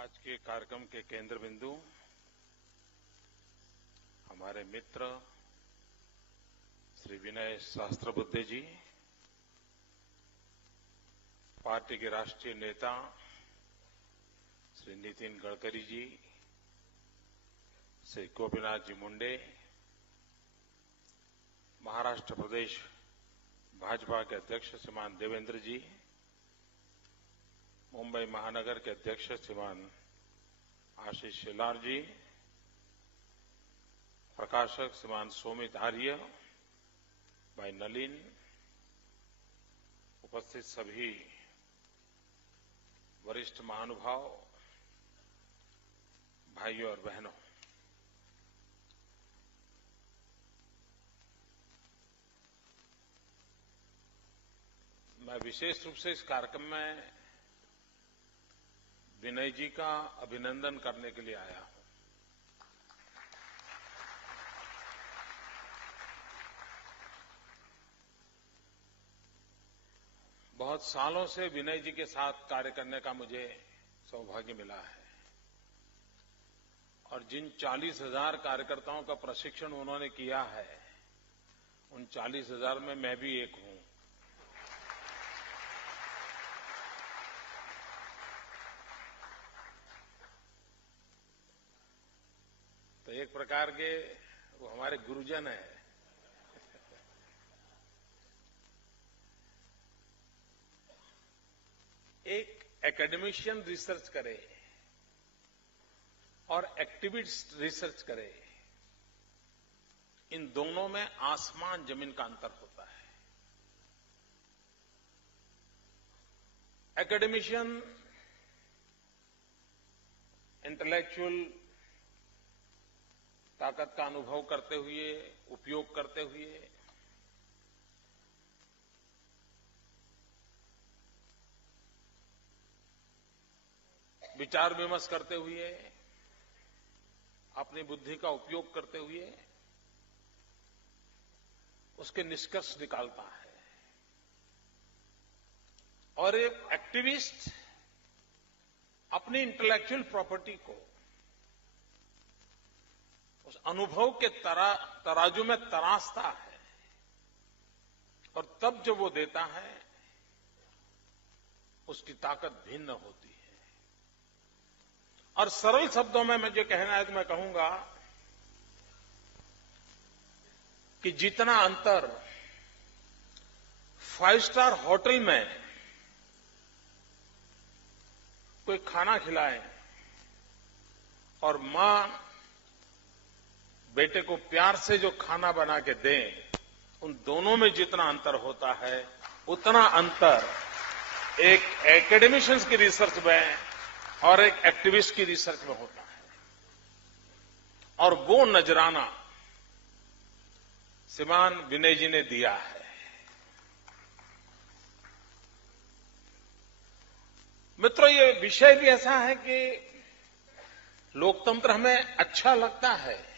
आज के कार्यक्रम के केंद्र बिंदु हमारे मित्र श्री विनय सहस्त्रबुद्धे जी, पार्टी के राष्ट्रीय नेता श्री नितिन गडकरी जी, श्री गोपीनाथ जी मुंडे, महाराष्ट्र प्रदेश भाजपा के अध्यक्ष श्रीमान देवेंद्र जी, मुंबई महानगर के अध्यक्ष श्रीमान आशीष शेलार जी, प्रकाशक श्रीमान सोमित आर्य, भाई नलिन, उपस्थित सभी वरिष्ठ महानुभाव, भाइयों और बहनों, मैं विशेष रूप से इस कार्यक्रम में विनय जी का अभिनंदन करने के लिए आया हूं। बहुत सालों से विनय जी के साथ कार्य करने का मुझे सौभाग्य मिला है और जिन 40,000 कार्यकर्ताओं का प्रशिक्षण उन्होंने किया है, उन 40,000 में मैं भी एक हूं। तो एक प्रकार के वो हमारे गुरुजन हैं। एक एकेडमिशियन रिसर्च करे और एक्टिविस्ट रिसर्च करे, इन दोनों में आसमान जमीन का अंतर होता है। एकेडमिशियन इंटेलेक्चुअल ताकत का अनुभव करते हुए, उपयोग करते हुए विचार विमर्श करते हुए, अपनी बुद्धि का उपयोग करते हुए उसके निष्कर्ष निकालता है। और एक एक्टिविस्ट अपनी इंटेलेक्चुअल प्रॉपर्टी को उस अनुभव के तराजू में तराशता है और तब जब वो देता है उसकी ताकत भिन्न होती है। और सरल शब्दों में मुझे कहना है तो मैं कहूंगा कि जितना अंतर 5 स्टार होटल में कोई खाना खिलाए और मां बेटे को प्यार से जो खाना बना के दें, उन दोनों में जितना अंतर होता है, उतना अंतर एक एकेडमिशियंस की रिसर्च में और एक एक्टिविस्ट की रिसर्च में होता है। और वो नजराना श्रीमान विनय जी ने दिया है। मित्रों, ये विषय भी ऐसा है कि लोकतंत्र हमें अच्छा लगता है,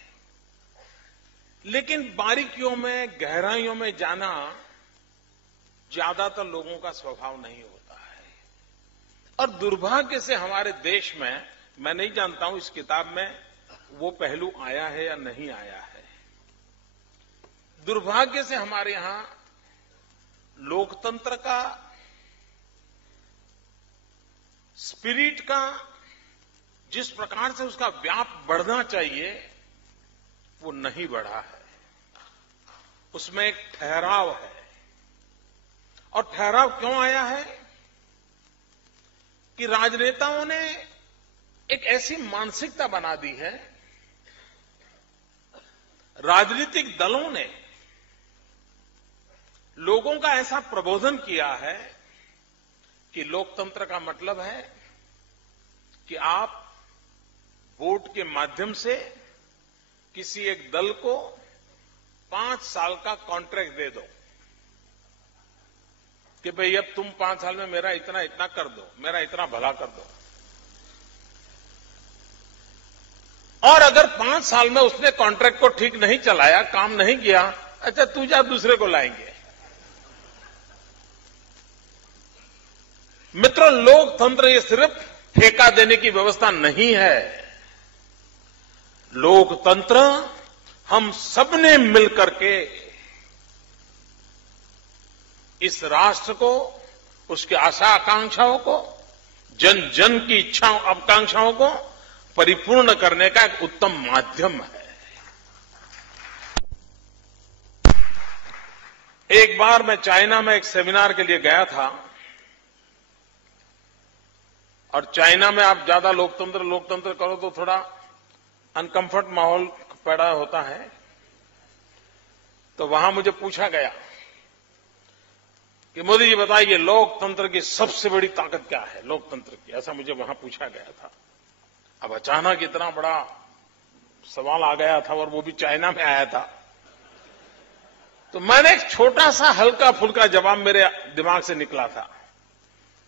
लेकिन बारीकियों में, गहराइयों में जाना ज्यादातर लोगों का स्वभाव नहीं होता है। और दुर्भाग्य से हमारे देश में, मैं नहीं जानता हूं इस किताब में वो पहलू आया है या नहीं आया है, दुर्भाग्य से हमारे यहां लोकतंत्र का स्पिरिट का जिस प्रकार से उसका व्याप बढ़ना चाहिए वो नहीं बढ़ा है। उसमें एक ठहराव है। और ठहराव क्यों आया है कि राजनेताओं ने एक ऐसी मानसिकता बना दी है, राजनीतिक दलों ने लोगों का ऐसा प्रबोधन किया है कि लोकतंत्र का मतलब है कि आप वोट के माध्यम से किसी एक दल को 5 साल का कॉन्ट्रैक्ट दे दो कि भाई अब तुम 5 साल में मेरा इतना इतना कर दो, मेरा इतना भला कर दो। और अगर 5 साल में उसने कॉन्ट्रैक्ट को ठीक नहीं चलाया, काम नहीं किया, अच्छा तू जा, दूसरे को लाएंगे। मित्रों, लोकतंत्र ये सिर्फ ठेका देने की व्यवस्था नहीं है। लोकतंत्र हम सबने मिलकर के इस राष्ट्र को, उसके आशा आकांक्षाओं को, जन जन की इच्छाओं आकांक्षाओं को परिपूर्ण करने का एक उत्तम माध्यम है। एक बार मैं चाइना में एक सेमिनार के लिए गया था और चाइना में आप ज्यादा लोकतंत्र करो तो थोड़ा अनकंफर्ट माहौल पैदा होता है। तो वहां मुझे पूछा गया कि मोदी जी बताइए लोकतंत्र की सबसे बड़ी ताकत क्या है लोकतंत्र की, ऐसा मुझे वहां पूछा गया था। अब अचानक इतना बड़ा सवाल आ गया था और वो भी चाइना में आया था, तो मैंने एक छोटा सा हल्का फुल्का जवाब मेरे दिमाग से निकला था।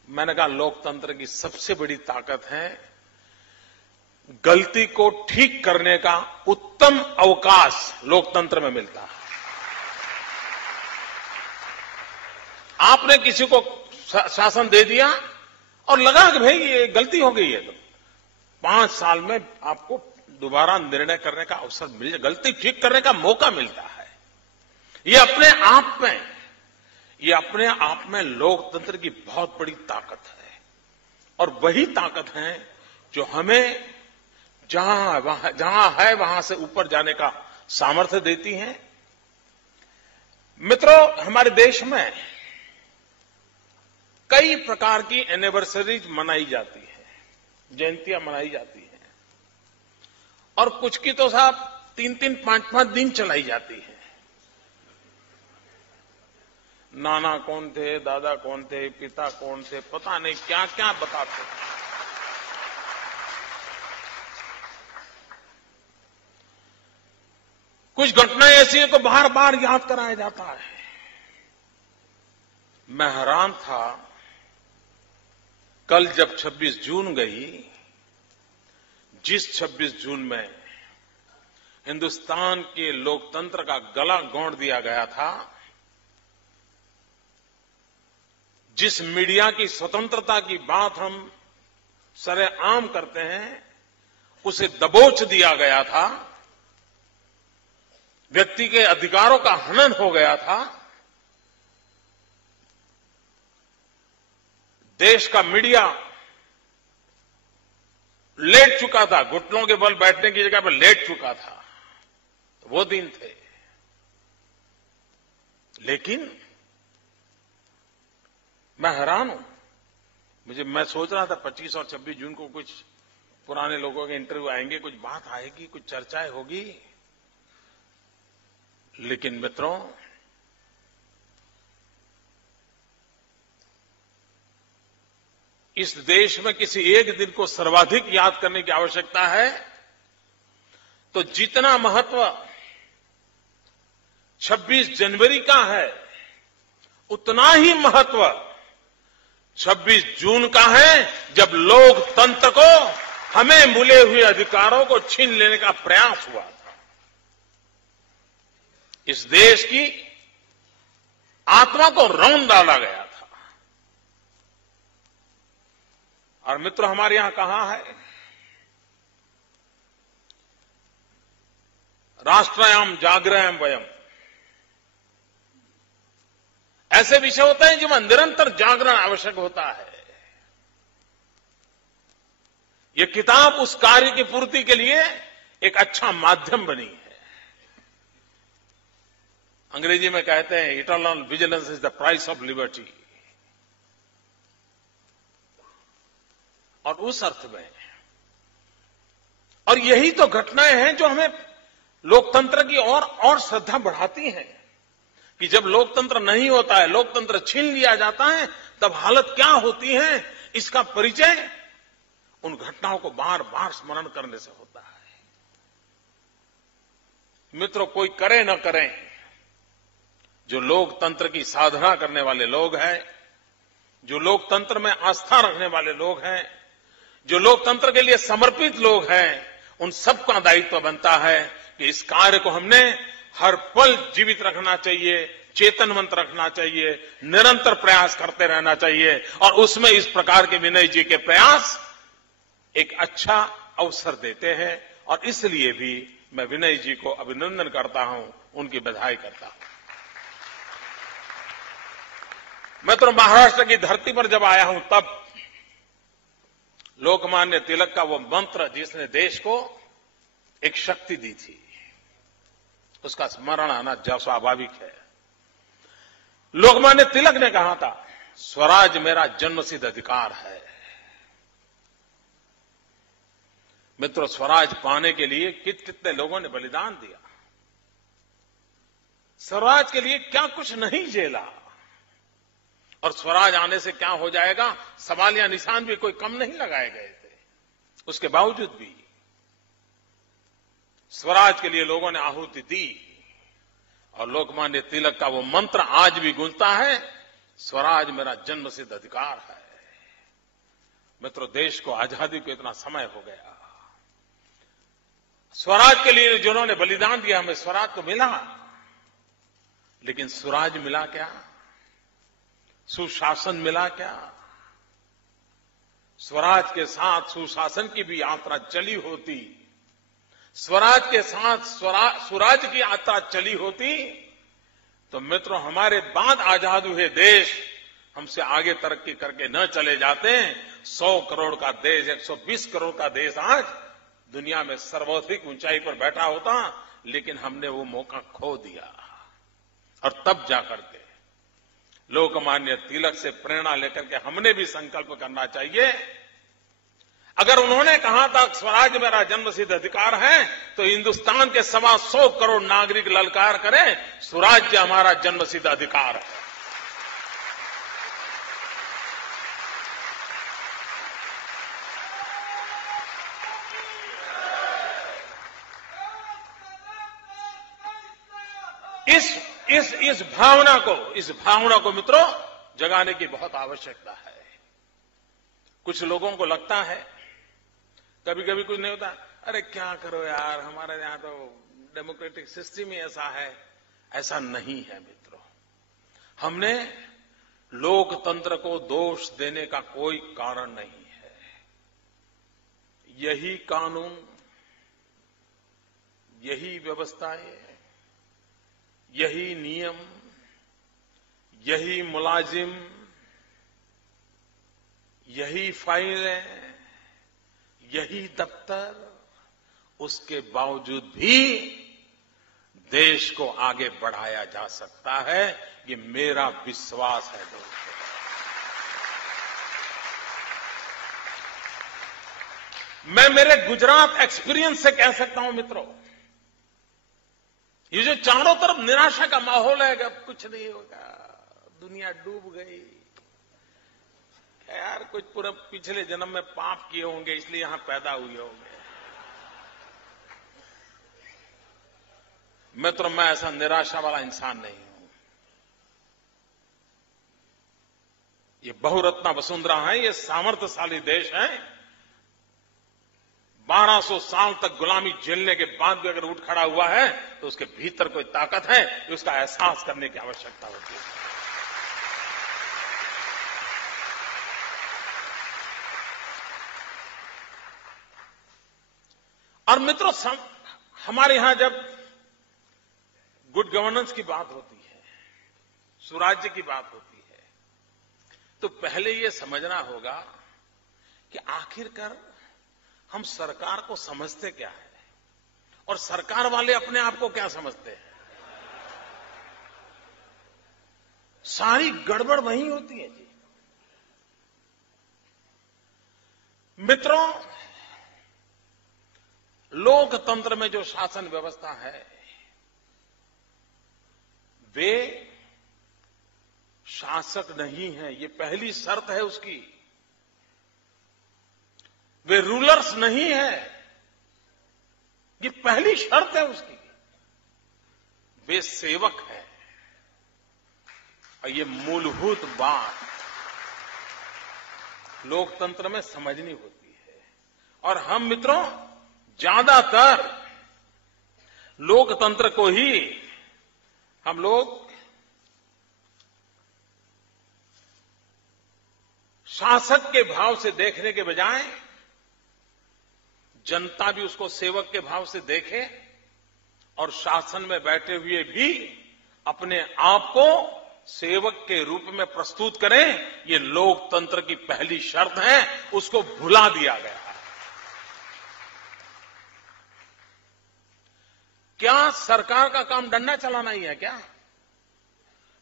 मैंने कहा लोकतंत्र की सबसे बड़ी ताकत है गलती को ठीक करने का उत्तम अवकाश लोकतंत्र में मिलता है। आपने किसी को शासन दे दिया और लगा कि भाई ये गलती हो गई है, तो 5 साल में आपको दोबारा निर्णय करने का अवसर मिल जाए, गलती ठीक करने का मौका मिलता है। ये अपने आप में लोकतंत्र की बहुत बड़ी ताकत है और वही ताकत है जो हमें जहां है वहां से ऊपर जाने का सामर्थ्य देती है। मित्रों, हमारे देश में कई प्रकार की एनिवर्सरीज मनाई जाती है, जयंतियां मनाई जाती हैं और कुछ की तो साहब 3-3, 5-5 दिन चलाई जाती है। नाना कौन थे, दादा कौन थे, पिता कौन थे, पता नहीं क्या क्या बताते हैं। कुछ घटनाएं ऐसी हैं को बार बार याद कराया जाता है। मैं हैरान था कल जब 26 जून गई, जिस 26 जून में हिंदुस्तान के लोकतंत्र का गला घोंट दिया गया था, जिस मीडिया की स्वतंत्रता की बात हम सरेआम करते हैं उसे दबोच दिया गया था, व्यक्ति के अधिकारों का हनन हो गया था, देश का मीडिया लेट चुका था, घुटनों के बल बैठने की जगह पर लेट चुका था, वो दिन थे। लेकिन मैं हैरान हूं, मैं सोच रहा था 25 और 26 जून को कुछ पुराने लोगों के इंटरव्यू आएंगे, कुछ बात आएगी, कुछ चर्चाएं होगी। लेकिन मित्रों, इस देश में किसी एक दिन को सर्वाधिक याद करने की आवश्यकता है तो जितना महत्व 26 जनवरी का है उतना ही महत्व 26 जून का है, जब लोकतंत्र को हमें मिले हुए अधिकारों को छीन लेने का प्रयास हुआ था। इस देश की आत्मा को रौंद डाला गया था। और मित्रों, हमारे यहां कहा है, राष्ट्रयाम जागृहम वयम, ऐसे विषय होते हैं जिनमें निरंतर जागरण आवश्यक होता है। यह किताब उस कार्य की पूर्ति के लिए एक अच्छा माध्यम बनी है। अंग्रेजी में कहते हैं eternal vigilance is the price of liberty. और उस अर्थ में, और यही तो घटनाएं हैं जो हमें लोकतंत्र की और श्रद्धा बढ़ाती हैं कि जब लोकतंत्र नहीं होता है, लोकतंत्र छीन लिया जाता है, तब हालत क्या होती है, इसका परिचय उन घटनाओं को बार बार स्मरण करने से होता है। मित्रों, कोई करे न करे, जो लोकतंत्र की साधना करने वाले लोग हैं, जो लोकतंत्र में आस्था रखने वाले लोग हैं, जो लोकतंत्र के लिए समर्पित लोग हैं, उन सबका दायित्व बनता है कि इस कार्य को हमने हर पल जीवित रखना चाहिए, चेतनवंत रखना चाहिए, निरंतर प्रयास करते रहना चाहिए। और उसमें इस प्रकार के विनय जी के प्रयास एक अच्छा अवसर देते हैं और इसलिए भी मैं विनय जी को अभिनंदन करता हूं, उनकी बधाई करता हूं। मैं तो महाराष्ट्र की धरती पर जब आया हूं तब लोकमान्य तिलक का वो मंत्र जिसने देश को एक शक्ति दी थी, उसका स्मरण आना स्वाभाविक है। लोकमान्य तिलक ने कहा था, स्वराज मेरा जन्मसिद्ध अधिकार है। मित्रों, स्वराज पाने के लिए कितने लोगों ने बलिदान दिया, स्वराज के लिए क्या कुछ नहीं झेला, और स्वराज आने से क्या हो जाएगा सवाल या निशान भी कोई कम नहीं लगाए गए थे। उसके बावजूद भी स्वराज के लिए लोगों ने आहुति दी और लोकमान्य तिलक का वो मंत्र आज भी गूंजता है, स्वराज मेरा जन्मसिद्ध अधिकार है। मित्रों, देश को आजादी को इतना समय हो गया, स्वराज के लिए जिन्होंने बलिदान दिया, हमें स्वराज तो मिला, लेकिन स्वराज मिला क्या, सुशासन मिला क्या? स्वराज के साथ सुशासन की भी यात्रा चली होती, स्वराज के साथ स्वराज की यात्रा चली होती तो मित्रों हमारे बाद आजाद हुए देश हमसे आगे तरक्की करके न चले जाते। 100 करोड़ का देश, 120 करोड़ का देश आज दुनिया में सर्वाधिक ऊंचाई पर बैठा होता, लेकिन हमने वो मौका खो दिया। और तब जाकर के लोकमान्य तिलक से प्रेरणा लेकर के हमने भी संकल्प करना चाहिए। अगर उन्होंने कहा था स्वराज मेरा जन्मसिद्ध अधिकार है, तो हिंदुस्तान के 125 करोड़ नागरिक ललकार करें, स्वराज्य हमारा जन्मसिद्ध अधिकार है। इस भावना को मित्रों जगाने की बहुत आवश्यकता है। कुछ लोगों को लगता है, कभी कभी कुछ नहीं होता, अरे क्या करो यार, हमारे यहां तो डेमोक्रेटिक सिस्टम ही ऐसा है। ऐसा नहीं है मित्रों, हमने लोकतंत्र को दोष देने का कोई कारण नहीं है। यही कानून, यही व्यवस्थाएं, यही नियम, यही मुलाजिम, यही फाइलें, यही दफ्तर, उसके बावजूद भी देश को आगे बढ़ाया जा सकता है, ये मेरा विश्वास है दोस्तों। मैं मेरे गुजरात एक्सपीरियंस से कह सकता हूं मित्रों, ये जो चारों तरफ निराशा का माहौल है कि अब कुछ नहीं होगा, दुनिया डूब गई, यार कुछ पूरा पिछले जन्म में पाप किए होंगे इसलिए यहां पैदा हुए होंगे। मित्रों, मैं ऐसा निराशा वाला इंसान नहीं हूं। ये बहुरत्ना वसुंधरा है, ये सामर्थ्यशाली देश है। 1200 साल तक गुलामी झेलने के बाद भी अगर उठ खड़ा हुआ है तो उसके भीतर कोई ताकत है, उसका एहसास करने की आवश्यकता होती है। और मित्रों, हमारे यहां जब गुड गवर्नेंस की बात होती है, सुराज्य की बात होती है, तो पहले यह समझना होगा कि आखिरकार हम सरकार को समझते क्या है और सरकार वाले अपने आप को क्या समझते हैं। सारी गड़बड़ वहीं होती है जी। मित्रों, लोकतंत्र में जो शासन व्यवस्था है, वे शासक नहीं है, ये पहली शर्त है उसकी। वे रूलर्स नहीं है, ये पहली शर्त है उसकी। वे सेवक है, और ये मूलभूत बात लोकतंत्र में समझनी होती है। और हम मित्रों ज्यादातर लोकतंत्र को ही हम लोग शासक के भाव से देखने के बजाय जनता भी उसको सेवक के भाव से देखे और शासन में बैठे हुए भी अपने आप को सेवक के रूप में प्रस्तुत करें, ये लोकतंत्र की पहली शर्त है, उसको भुला दिया गया है। क्या सरकार का काम डंडा चलाना ही है क्या?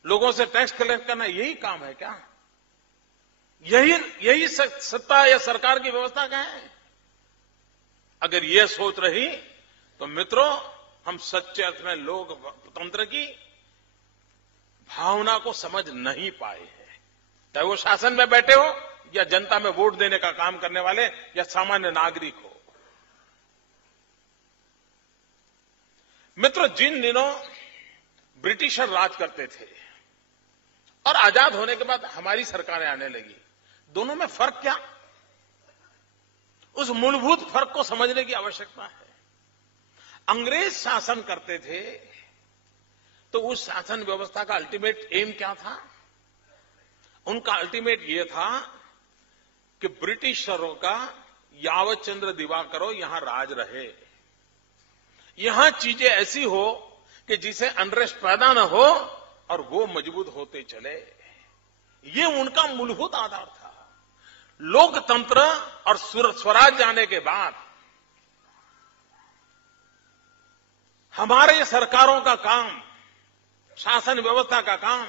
लोगों से टैक्स कलेक्ट करना यही काम है क्या? यही सत्ता या सरकार की व्यवस्था क्या है? अगर ये सोच रही तो मित्रों, हम सच्चे अर्थ में लोकतंत्र की भावना को समझ नहीं पाए हैं। चाहे वो शासन में बैठे हो या जनता में वोट देने का काम करने वाले या सामान्य नागरिक हो। मित्रों, जिन दिनों ब्रिटिशर राज करते थे और आजाद होने के बाद हमारी सरकारें आने लगी, दोनों में फर्क क्या? उस मूलभूत फर्क को समझने की आवश्यकता है। अंग्रेज शासन करते थे तो उस शासन व्यवस्था का अल्टीमेट एम क्या था? उनका अल्टीमेट ये था कि ब्रिटिशरों का यावत चंद्र दिवाकरो यहां राज रहे, यहां चीजें ऐसी हो कि जिसे अनरेस्ट पैदा न हो और वो मजबूत होते चले। ये उनका मूलभूत आधार था। लोकतंत्र और स्वराज आने के बाद हमारे सरकारों का काम, शासन व्यवस्था का काम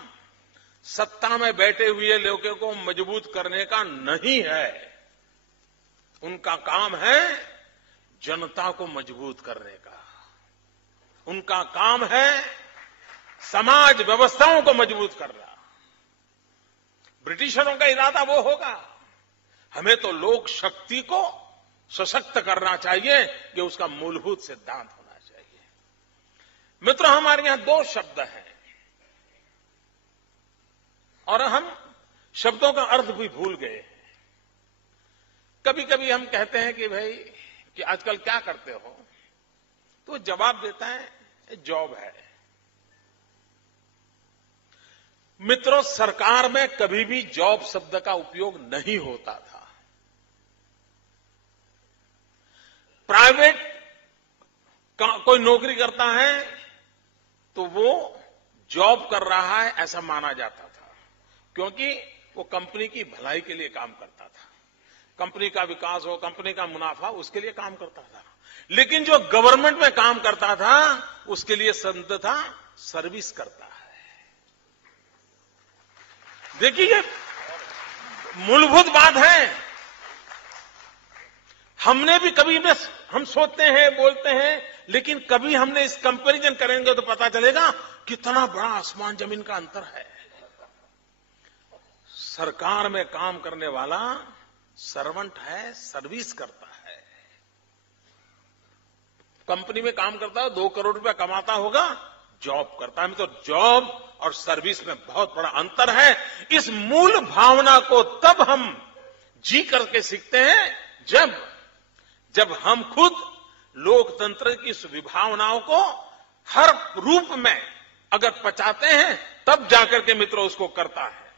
सत्ता में बैठे हुए लोगों को मजबूत करने का नहीं है। उनका काम है जनता को मजबूत करने का। उनका काम है समाज व्यवस्थाओं को मजबूत करना। ब्रिटिशरों का इरादा वो होगा, हमें तो लोक शक्ति को सशक्त करना चाहिए, ये उसका मूलभूत सिद्धांत होना चाहिए। मित्रों, हमारे यहां दो शब्द हैं और हम शब्दों का अर्थ भी भूल गए हैं। कभी कभी हम कहते हैं कि भाई कि आजकल क्या करते हो, तो जवाब देता है जॉब है। मित्रों, सरकार में कभी भी जॉब शब्द का उपयोग नहीं होता था। प्राइवेट कोई नौकरी करता है तो वो जॉब कर रहा है ऐसा माना जाता था, क्योंकि वो कंपनी की भलाई के लिए काम करता था, कंपनी का विकास हो, कंपनी का मुनाफा, उसके लिए काम करता था। लेकिन जो गवर्नमेंट में काम करता था उसके लिए शब्द था सर्विस करता है। देखिए, ये मूलभूत बात है। हमने भी कभी में हम सोचते हैं, बोलते हैं, लेकिन कभी हमने इस कंपैरिजन करेंगे तो पता चलेगा कितना बड़ा आसमान जमीन का अंतर है। सरकार में काम करने वाला सर्वेंट है, सर्विस करता है। कंपनी में काम करता है, 2 करोड़ रुपया कमाता होगा, जॉब करता है। तो जॉब और सर्विस में बहुत बड़ा अंतर है। इस मूल भावना को तब हम जी करके सीखते हैं जब हम खुद लोकतंत्र की इस विभावनाओं को हर रूप में अगर पचाते हैं, तब जाकर के मित्रों उसको करता है।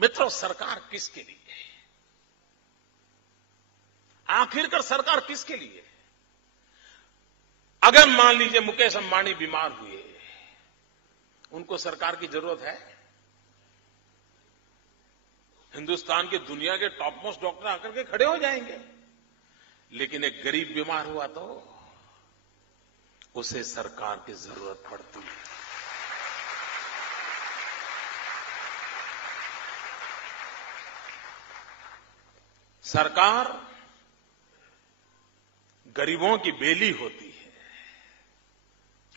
मित्रों, सरकार किसके लिए है? आखिरकार सरकार किसके लिए है? अगर मान लीजिए मुकेश अंबानी बीमार हुए, उनको सरकार की जरूरत है? हिंदुस्तान के दुनिया के टॉप मोस्ट डॉक्टर आकर के खड़े हो जाएंगे। लेकिन एक गरीब बीमार हुआ तो उसे सरकार की जरूरत पड़ती है। सरकार गरीबों की बेली होती है,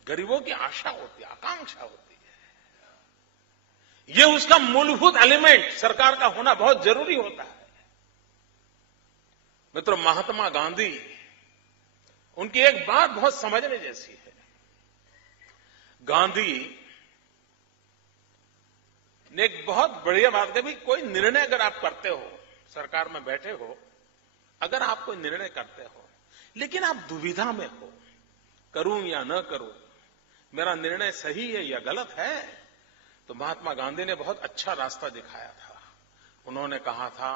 गरीबों की आशा होती है, आकांक्षा होती है। यह उसका मूलभूत एलिमेंट सरकार का होना बहुत जरूरी होता है। मित्रों, महात्मा गांधी, उनकी एक बात बहुत समझने जैसी है। गांधी ने एक बहुत बढ़िया बात कही, कोई निर्णय अगर आप करते हो, सरकार में बैठे हो, अगर आप कोई निर्णय करते हो लेकिन आप दुविधा में हो, करूं या न करूं, मेरा निर्णय सही है या गलत है, तो महात्मा गांधी ने बहुत अच्छा रास्ता दिखाया था। उन्होंने कहा था,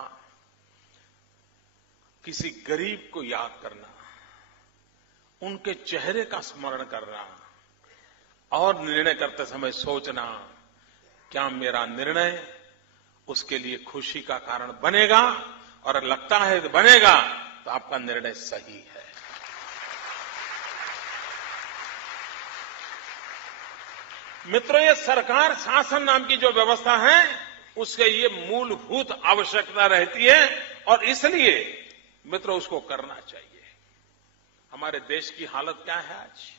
किसी गरीब को याद करना, उनके चेहरे का स्मरण करना और निर्णय करते समय सोचना, क्या मेरा निर्णय उसके लिए खुशी का कारण बनेगा, और लगता है कि बनेगा तो आपका निर्णय सही है। मित्रों, ये सरकार शासन नाम की जो व्यवस्था है, उसके ये मूलभूत आवश्यकता रहती है, और इसलिए मित्रों उसको करना चाहिए। हमारे देश की हालत क्या है आज?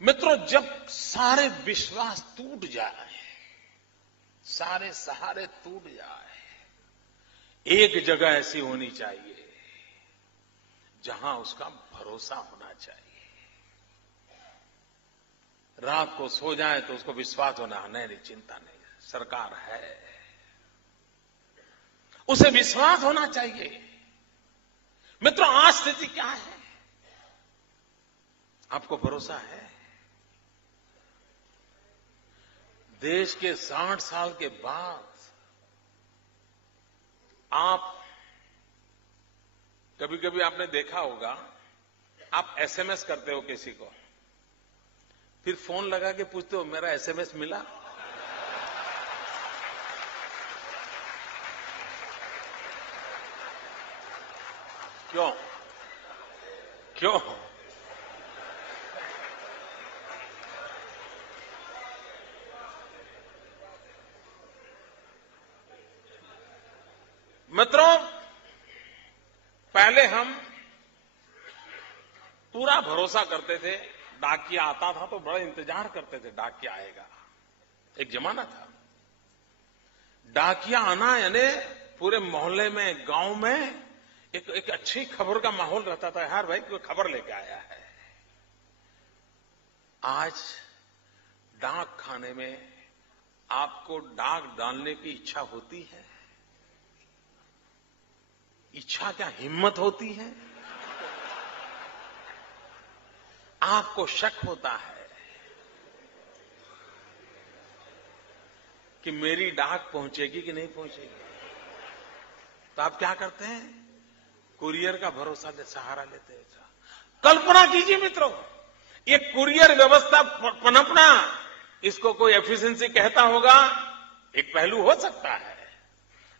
मित्रों, जब सारे विश्वास टूट जाए, सारे सहारे टूट जाए, एक जगह ऐसी होनी चाहिए जहां उसका भरोसा होना चाहिए। रात को सो जाए तो उसको विश्वास होना, नहीं चिंता नहीं, सरकार है, उसे विश्वास होना चाहिए। मित्रों, आज स्थिति क्या है? आपको भरोसा है? देश के 60 साल के बाद आप, कभी कभी आपने देखा होगा, आप एसएमएस करते हो किसी को, फिर फोन लगा के पूछते हो मेरा एसएमएस मिला? क्यों? क्यों? मित्रों, पहले हम पूरा भरोसा करते थे, डाकिया आता था तो बड़ा इंतजार करते थे, डाकिया आएगा। एक जमाना था, डाकिया आना यानी पूरे मोहल्ले में, गांव में एक अच्छी खबर का माहौल रहता था, यार भाई कोई खबर लेके आया है। आज डाक खाने में आपको डाक डालने की इच्छा होती है? इच्छा क्या, हिम्मत होती है? आपको शक होता है कि मेरी डाक पहुंचेगी कि नहीं पहुंचेगी, तो आप क्या करते हैं? कुरियर का भरोसा से सहारा लेते हैं। कल्पना कीजिए मित्रों, ये कुरियर व्यवस्था पनपना, इसको कोई एफिशिएंसी कहता होगा, एक पहलू हो सकता है,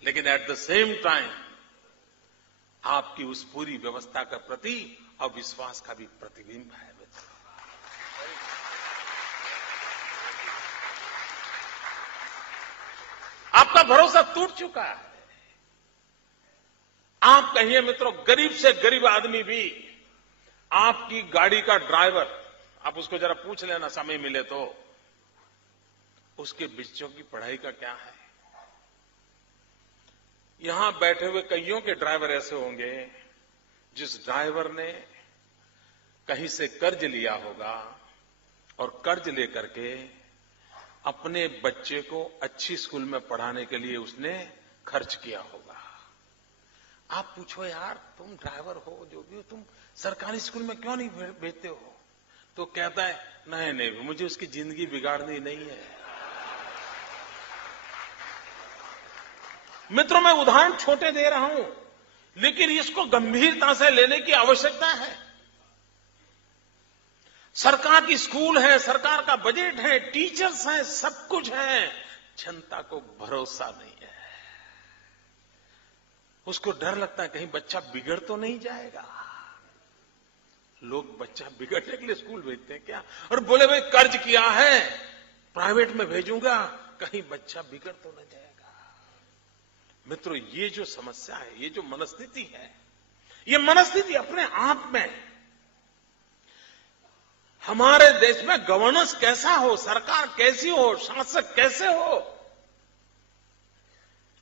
लेकिन एट द सेम टाइम आपकी उस पूरी व्यवस्था के प्रति अविश्वास का भी प्रतिबिंब है। आपका भरोसा टूट चुका है। आप कहिए मित्रों, गरीब से गरीब आदमी भी, आपकी गाड़ी का ड्राइवर, आप उसको जरा पूछ लेना समय मिले तो, उसके बच्चों की पढ़ाई का क्या है? यहां बैठे हुए कईयों के ड्राइवर ऐसे होंगे जिस ड्राइवर ने कहीं से कर्ज लिया होगा और कर्ज लेकर के अपने बच्चे को अच्छी स्कूल में पढ़ाने के लिए उसने खर्च किया होगा। आप पूछो, यार तुम ड्राइवर हो, जो भी हो, तुम सरकारी स्कूल में क्यों नहीं भेजते हो? तो कहता है, नहीं मुझे उसकी जिंदगी बिगाड़नी नहीं है। मित्रों, मैं उदाहरण छोटे दे रहा हूं, लेकिन इसको गंभीरता से लेने की आवश्यकता है। सरकार की स्कूल है, सरकार का बजट है, टीचर्स हैं, सब कुछ है, जनता को भरोसा नहीं है। उसको डर लगता है कहीं बच्चा बिगड़ तो नहीं जाएगा। लोग बच्चा बिगड़ने के लिए स्कूल भेजते हैं क्या? और बोले भाई कर्ज किया है, प्राइवेट में भेजूंगा, कहीं बच्चा बिगड़ तो नहीं जाएगा। मित्रों, ये जो समस्या है, ये जो मनस्थिति है, ये मनस्थिति अपने आप में हमारे देश में गवर्नेंस कैसा हो, सरकार कैसी हो, शासक कैसे हो,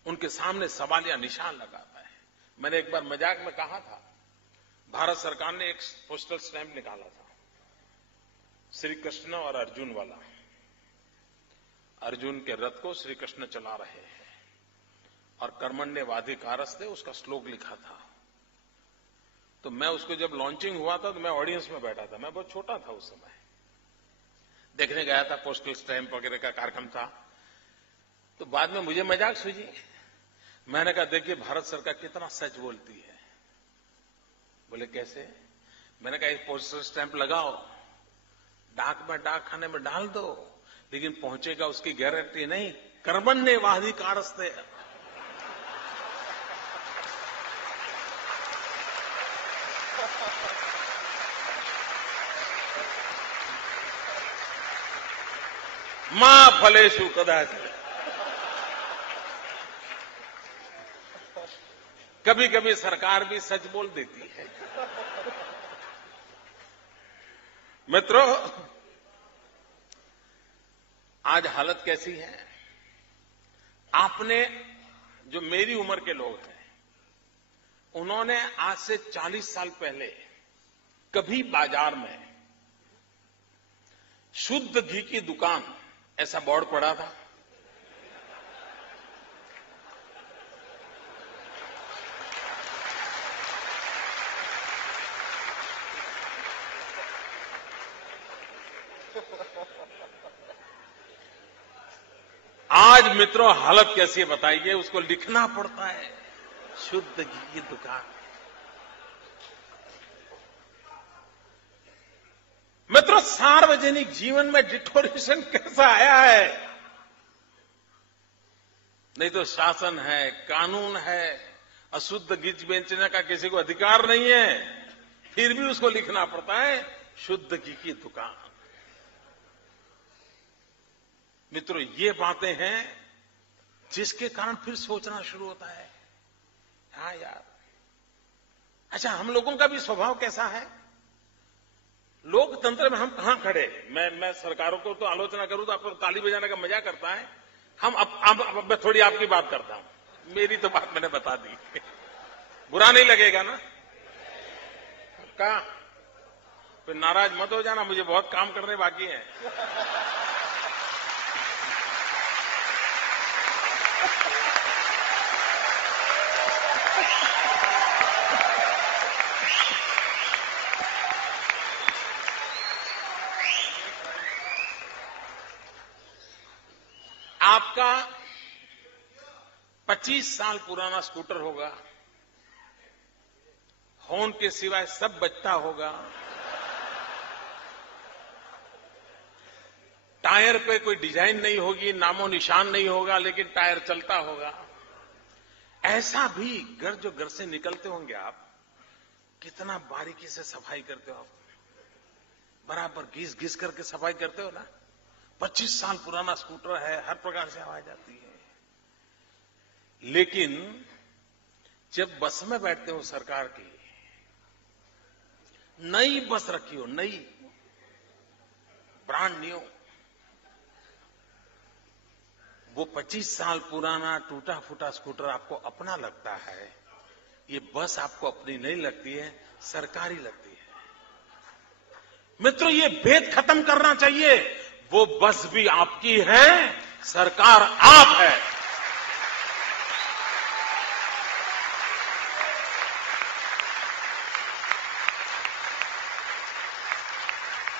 उनके सामने सवाल या निशान लगाता है। मैंने एक बार मजाक में कहा था, भारत सरकार ने एक पोस्टल स्टैंप निकाला था, श्री कृष्ण और अर्जुन वाला। अर्जुन के रथ को श्री कृष्ण चला रहे हैं और कर्मण्येवाधिकारस्ते उसका श्लोक लिखा था। तो मैं उसको, जब लॉन्चिंग हुआ था तो मैं ऑडियंस में बैठा था, मैं बहुत छोटा था उस समय, देखने गया था, पोस्टल स्टैंप वगैरह का कार्यक्रम था। तो बाद में मुझे मजाक सूझी, मैंने कहा देखिए भारत सरकार कितना सच बोलती है। बोले कैसे? मैंने कहा एक पोस्टल स्टैंप लगाओ, डाक में डाक खाने में डाल दो, लेकिन पहुंचेगा उसकी गारंटी नहीं। कर्मण्येवाधिकारस्ते, मां फलेषु कदाचित्। कभी कभी सरकार भी सच बोल देती है। मित्रों, आज हालत कैसी है? आपने, जो मेरी उम्र के लोग हैं, उन्होंने आज से 40 साल पहले कभी बाजार में शुद्ध घी की दुकान ऐसा बोर्ड पड़ा था? आज मित्रों हालत कैसी है बताइए? उसको लिखना पड़ता है, शुद्ध घी की दुकान। मित्रों, सार्वजनिक जीवन में डिटोरेशन कैसा आया है? नहीं तो शासन है, कानून है, अशुद्ध घी बेचने का किसी को अधिकार नहीं है, फिर भी उसको लिखना पड़ता है शुद्ध घी की दुकान। मित्रों, ये बातें हैं जिसके कारण फिर सोचना शुरू होता है, हाँ यार, अच्छा हम लोगों का भी स्वभाव कैसा है? लोकतंत्र में हम कहां खड़े? मैं सरकारों को तो आलोचना करूं तो आपको ताली बजाने का मजा करता है। हम अब मैं थोड़ी आपकी बात करता हूं, मेरी तो बात मैंने बता दी, बुरा नहीं लगेगा ना? कहा फिर नाराज मत हो जाना, मुझे बहुत काम करने बाकी है। आपका 25 साल पुराना स्कूटर होगा, हॉर्न के सिवाय सब बजता होगा, टायर पे कोई डिजाइन नहीं होगी, नामो निशान नहीं होगा, लेकिन टायर चलता होगा। ऐसा भी घर, जो घर से निकलते होंगे आप, कितना बारीकी से सफाई करते हो आप, बराबर घिस घिस करके सफाई करते हो ना। 25 साल पुराना स्कूटर है, हर प्रकार से आवाज आती है। लेकिन जब बस में बैठते हो सरकार की, नई बस रखी हो, नई, ब्रांड न्यू, वो 25 साल पुराना टूटा फूटा स्कूटर आपको अपना लगता है, ये बस आपको अपनी नहीं लगती है, सरकारी लगती है। मित्रों, ये भेद खत्म करना चाहिए। वो बस भी आपकी है, सरकार आप है।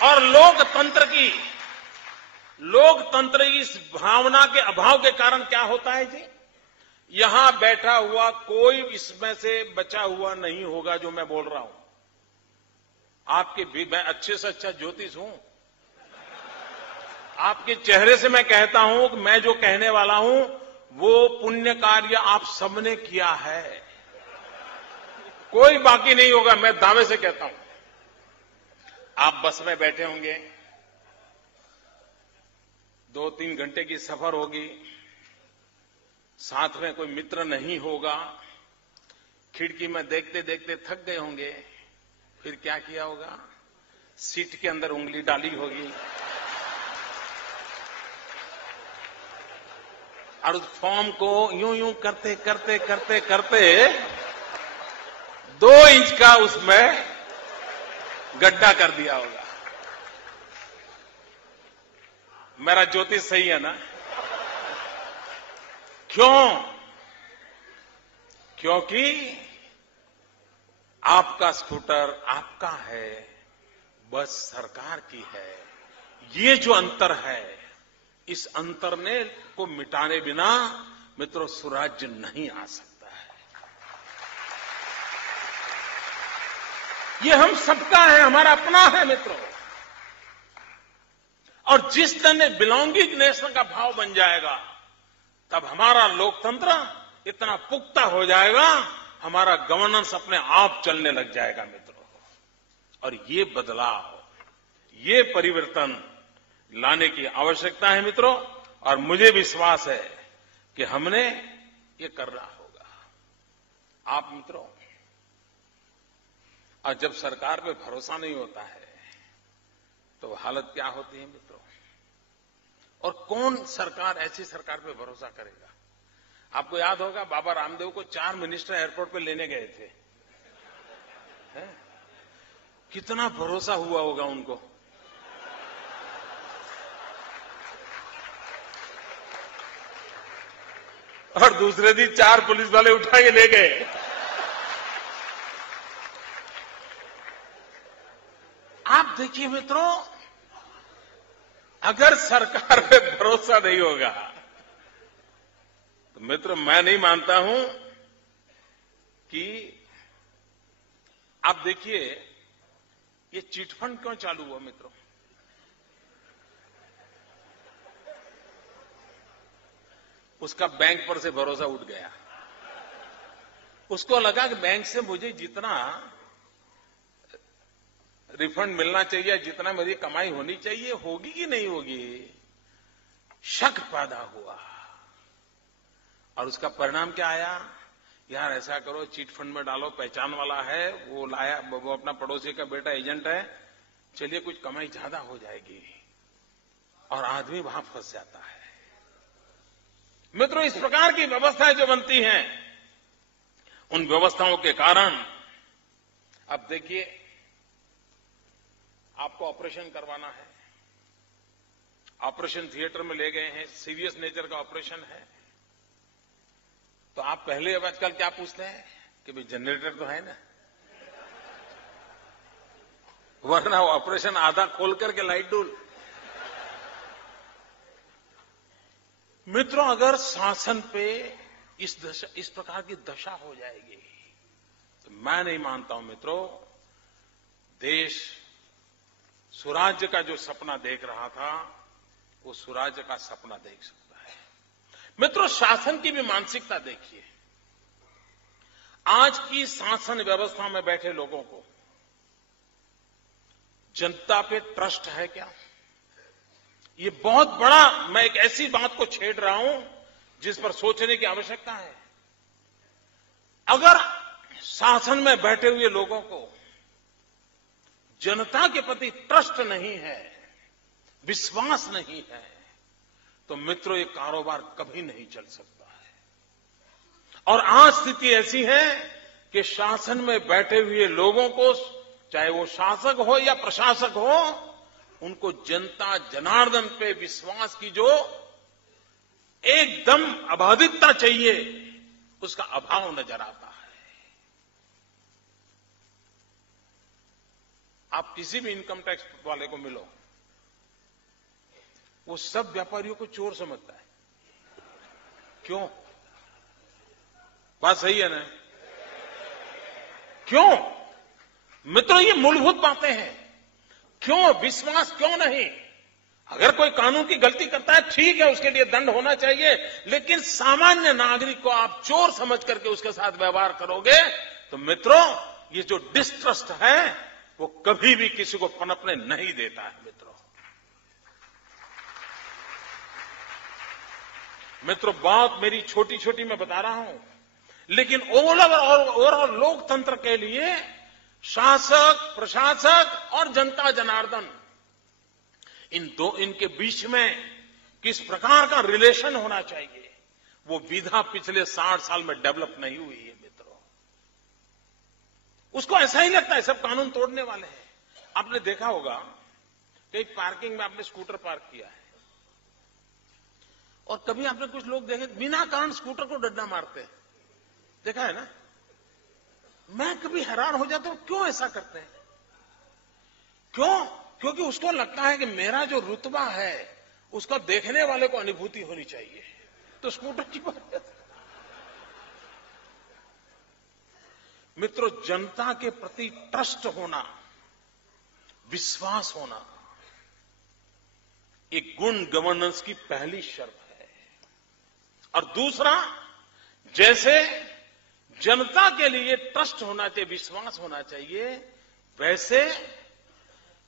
और लोकतंत्र की इस भावना के अभाव के कारण क्या होता है जी? यहां बैठा हुआ कोई इसमें से बचा हुआ नहीं होगा जो मैं बोल रहा हूं। आपके भी, मैं अच्छे से अच्छा ज्योतिष हूं, आपके चेहरे से मैं कहता हूं कि मैं जो कहने वाला हूं वो पुण्य कार्य आप सबने किया है, कोई बाकी नहीं होगा, मैं दावे से कहता हूं। आप बस में बैठे होंगे, 2-3 घंटे की सफर होगी, साथ में कोई मित्र नहीं होगा, खिड़की में देखते देखते थक गए होंगे, फिर क्या किया होगा? सीट के अंदर उंगली डाली होगी और उस फॉर्म को यूं यूं करते करते करते करते 2 इंच का उसमें गड्ढा कर दिया होगा। मेरा ज्योतिष सही है ना? क्यों? क्योंकि आपका स्कूटर आपका है, बस सरकार की है। ये जो अंतर है, इस अंतर को मिटाने बिना मित्रों सुराज्य नहीं आ सकता है। ये हम सबका है, हमारा अपना है मित्रों। और जिस तरह बिलोंगिंग नेशन का भाव बन जाएगा, तब हमारा लोकतंत्र इतना पुख्ता हो जाएगा, हमारा गवर्नेंस अपने आप चलने लग जाएगा मित्रों। और ये बदलाव, ये परिवर्तन लाने की आवश्यकता है मित्रों। और मुझे विश्वास है कि हमने ये करना होगा। आप मित्रों, और जब सरकार पे भरोसा नहीं होता है तो हालत क्या होती है मित्रों। और कौन सरकार, ऐसी सरकार पे भरोसा करेगा। आपको याद होगा बाबा रामदेव को 4 मिनिस्टर एयरपोर्ट पे लेने गए थे, है? कितना भरोसा हुआ होगा उनको। और दूसरे दिन 4 पुलिस वाले उठा के ले गए। आप देखिए मित्रों, अगर सरकार पे भरोसा नहीं होगा तो मित्रों मैं नहीं मानता हूं कि आप देखिए ये चिटफंड क्यों चालू हुआ मित्रों। उसका बैंक पर से भरोसा उठ गया। उसको लगा कि बैंक से मुझे जितना रिफंड मिलना चाहिए, जितना मेरी कमाई होनी चाहिए, होगी कि नहीं होगी, शक पैदा हुआ। और उसका परिणाम क्या आया, यार ऐसा करो चिट फंड में डालो, पहचान वाला है, वो लाया, वो अपना पड़ोसी का बेटा एजेंट है, चलिए कुछ कमाई ज्यादा हो जाएगी। और आदमी वहां फंस जाता है। मित्रों इस प्रकार की व्यवस्थाएं जो बनती हैं, उन व्यवस्थाओं के कारण अब देखिए आपको ऑपरेशन करवाना है, ऑपरेशन थिएटर में ले गए हैं, सीरियस नेचर का ऑपरेशन है, तो आप पहले अब आजकल क्या पूछते हैं कि भाई जनरेटर तो है ना, वरना ऑपरेशन आधा खोल करके लाइट डूल। मित्रों अगर शासन पे इस प्रकार की दशा हो जाएगी तो मैं नहीं मानता हूं मित्रों देश सुराज्य का जो सपना देख रहा था वो सुराज्य का सपना देख सकता है। मित्रों शासन की भी मानसिकता देखिए। आज की शासन व्यवस्था में बैठे लोगों को जनता पे ट्रस्ट है क्या? ये बहुत बड़ा, मैं एक ऐसी बात को छेड़ रहा हूं जिस पर सोचने की आवश्यकता है। अगर शासन में बैठे हुए लोगों को जनता के प्रति ट्रस्ट नहीं है, विश्वास नहीं है, तो मित्रों ये कारोबार कभी नहीं चल सकता है। और आज स्थिति ऐसी है कि शासन में बैठे हुए लोगों को, चाहे वो शासक हो या प्रशासक हो, उनको जनता जनार्दन पे विश्वास की जो एकदम अबाधितता चाहिए, उसका अभाव नजर आता है। आप किसी भी इनकम टैक्स वाले को मिलो, वो सब व्यापारियों को चोर समझता है। क्यों? बात सही है ना? क्यों? मित्रों ये मूलभूत बातें हैं। क्यों विश्वास क्यों नहीं? अगर कोई कानून की गलती करता है ठीक है, उसके लिए दंड होना चाहिए, लेकिन सामान्य नागरिक को आप चोर समझ करके उसके साथ व्यवहार करोगे तो मित्रों ये जो डिस्ट्रस्ट है वो कभी भी किसी को पनपने नहीं देता है। मित्रों बात मेरी छोटी छोटी मैं बता रहा हूं, लेकिन ओवरऑल लोकतंत्र के लिए शासक, प्रशासक और जनता जनार्दन, इनके बीच में किस प्रकार का रिलेशन होना चाहिए, वो विधा पिछले 60 साल में डेवलप नहीं हुई है मित्रों। उसको ऐसा ही लगता है सब कानून तोड़ने वाले हैं। आपने देखा होगा कहीं पार्किंग में आपने स्कूटर पार्क किया है और कभी आपने कुछ लोग देखे बिना कारण स्कूटर को डंडा मारते हैं, देखा है ना? मैं कभी हैरान हो जाता हूं क्यों ऐसा करते हैं? क्यों? क्योंकि उसको लगता है कि मेरा जो रुतबा है उसको देखने वाले को अनुभूति होनी चाहिए। तो स्कूटर की बात। मित्रों, जनता के प्रति ट्रस्ट होना, विश्वास होना, एक गुड गवर्नेंस की पहली शर्त है। और दूसरा, जैसे जनता के लिए ट्रस्ट होना चाहिए, विश्वास होना चाहिए, वैसे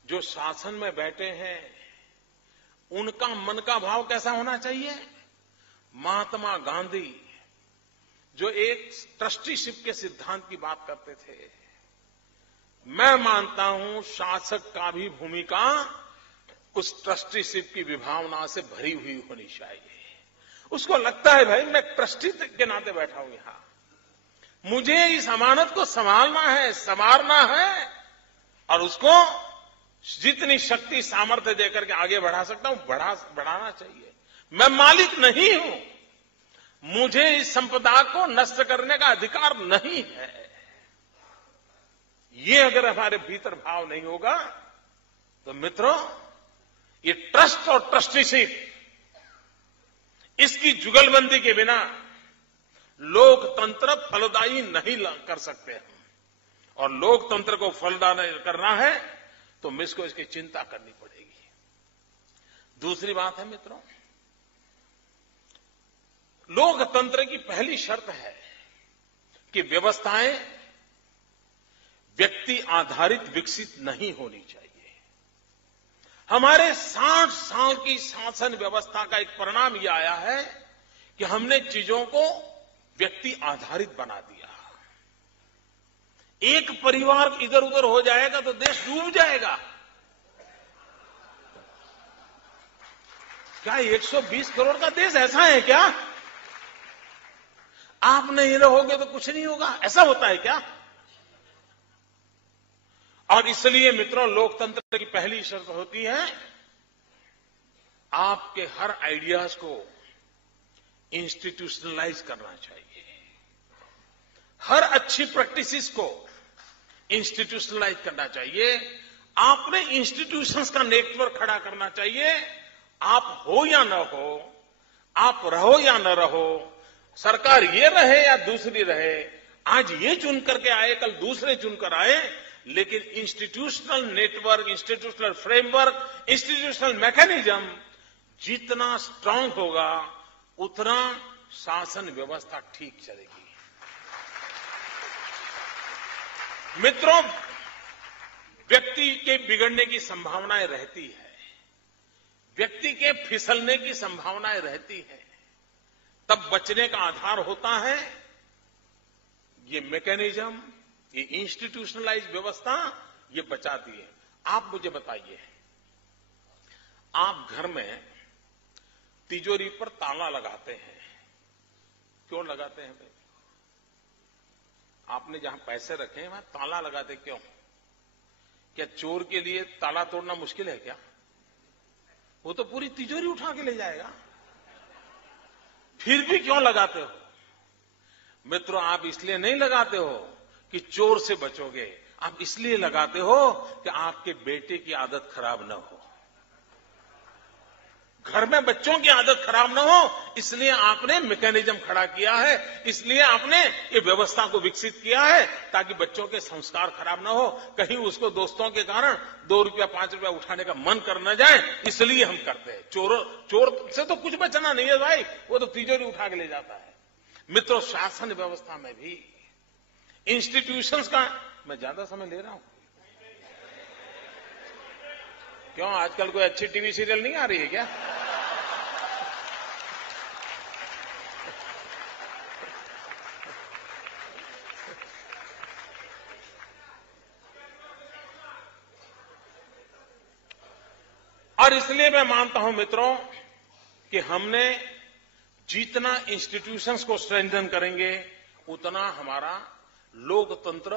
जो शासन में बैठे हैं उनका मन का भाव कैसा होना चाहिए। महात्मा गांधी जो एक ट्रस्टीशिप के सिद्धांत की बात करते थे, मैं मानता हूं शासक का भी भूमिका उस ट्रस्टीशिप की विभावना से भरी हुई होनी चाहिए। उसको लगता है भाई मैं ट्रस्टी के नाते बैठा हूं यहां, मुझे इस अमानत को संभालना है, संवारना है और उसको जितनी शक्ति सामर्थ्य देकर के आगे बढ़ा सकता हूं बढ़ाना चाहिए। मैं मालिक नहीं हूं, मुझे इस संपदा को नष्ट करने का अधिकार नहीं है। ये अगर हमारे भीतर भाव नहीं होगा तो मित्रों, ये ट्रस्ट और ट्रस्टीशिप, इसकी जुगलबंदी के बिना लोकतंत्र फलदायी नहीं कर सकते हम। और लोकतंत्र को फलदायी करना है तो मुझको इसकी चिंता करनी पड़ेगी। दूसरी बात है मित्रों, लोकतंत्र की पहली शर्त है कि व्यवस्थाएं व्यक्ति आधारित विकसित नहीं होनी चाहिए। हमारे 60 साल की शासन व्यवस्था का एक परिणाम यह आया है कि हमने चीजों को व्यक्ति आधारित बना दिया। एक परिवार इधर उधर हो जाएगा तो देश डूब जाएगा। क्या 120 करोड़ का देश ऐसा है क्या? आप नहीं रहोगे तो कुछ नहीं होगा, ऐसा होता है क्या? और इसलिए मित्रों, लोकतंत्र की पहली शर्त होती है आपके हर आइडियाज को इंस्टीट्यूशनलाइज करना चाहिए, हर अच्छी प्रैक्टिसेस को इंस्टीट्यूशनलाइज करना चाहिए। आपने इंस्टीट्यूशंस का नेटवर्क खड़ा करना चाहिए। आप हो या न हो, आप रहो या न रहो, सरकार ये रहे या दूसरी रहे, आज ये चुन करके आए कल दूसरे चुनकर आए, लेकिन institutional network, institutional framework, institutional mechanism जितना स्ट्रांग होगा उतना शासन व्यवस्था ठीक चलेगी। मित्रों, व्यक्ति के बिगड़ने की संभावनाएं रहती है, व्यक्ति के फिसलने की संभावनाएं रहती है, तब बचने का आधार होता है ये मैकेनिज्म, ये इंस्टीट्यूशनलाइज व्यवस्था, ये बचाती है। आप मुझे बताइए, आप घर में तिजोरी पर ताला लगाते हैं, क्यों लगाते हैं भाई? आपने जहां पैसे रखे हैं वहां ताला लगाते क्यों? क्या चोर के लिए ताला तोड़ना मुश्किल है क्या? वो तो पूरी तिजोरी उठा के ले जाएगा। फिर भी क्यों लगाते हो? मित्रों, आप इसलिए नहीं लगाते हो कि चोर से बचोगे, आप इसलिए लगाते हो कि आपके बेटे की आदत खराब न हो, घर में बच्चों की आदत खराब न हो, इसलिए आपने मैकेनिज्म खड़ा किया है, इसलिए आपने ये व्यवस्था को विकसित किया है ताकि बच्चों के संस्कार खराब न हो, कहीं उसको दोस्तों के कारण 2 रुपया 5 रुपया उठाने का मन कर न जाए, इसलिए हम करते हैं। चोर से तो कुछ बचना नहीं है भाई, वो तो तिजोरी उठा के ले जाता है। मित्रों, शासन व्यवस्था में भी इंस्टीट्यूशंस का, मैं ज्यादा समय ले रहा हूं क्यों? आजकल कोई अच्छी टीवी सीरियल नहीं आ रही है क्या? और इसलिए मैं मानता हूं मित्रों कि हमने जितना इंस्टीट्यूशंस को स्ट्रेंथन करेंगे उतना हमारा लोकतंत्र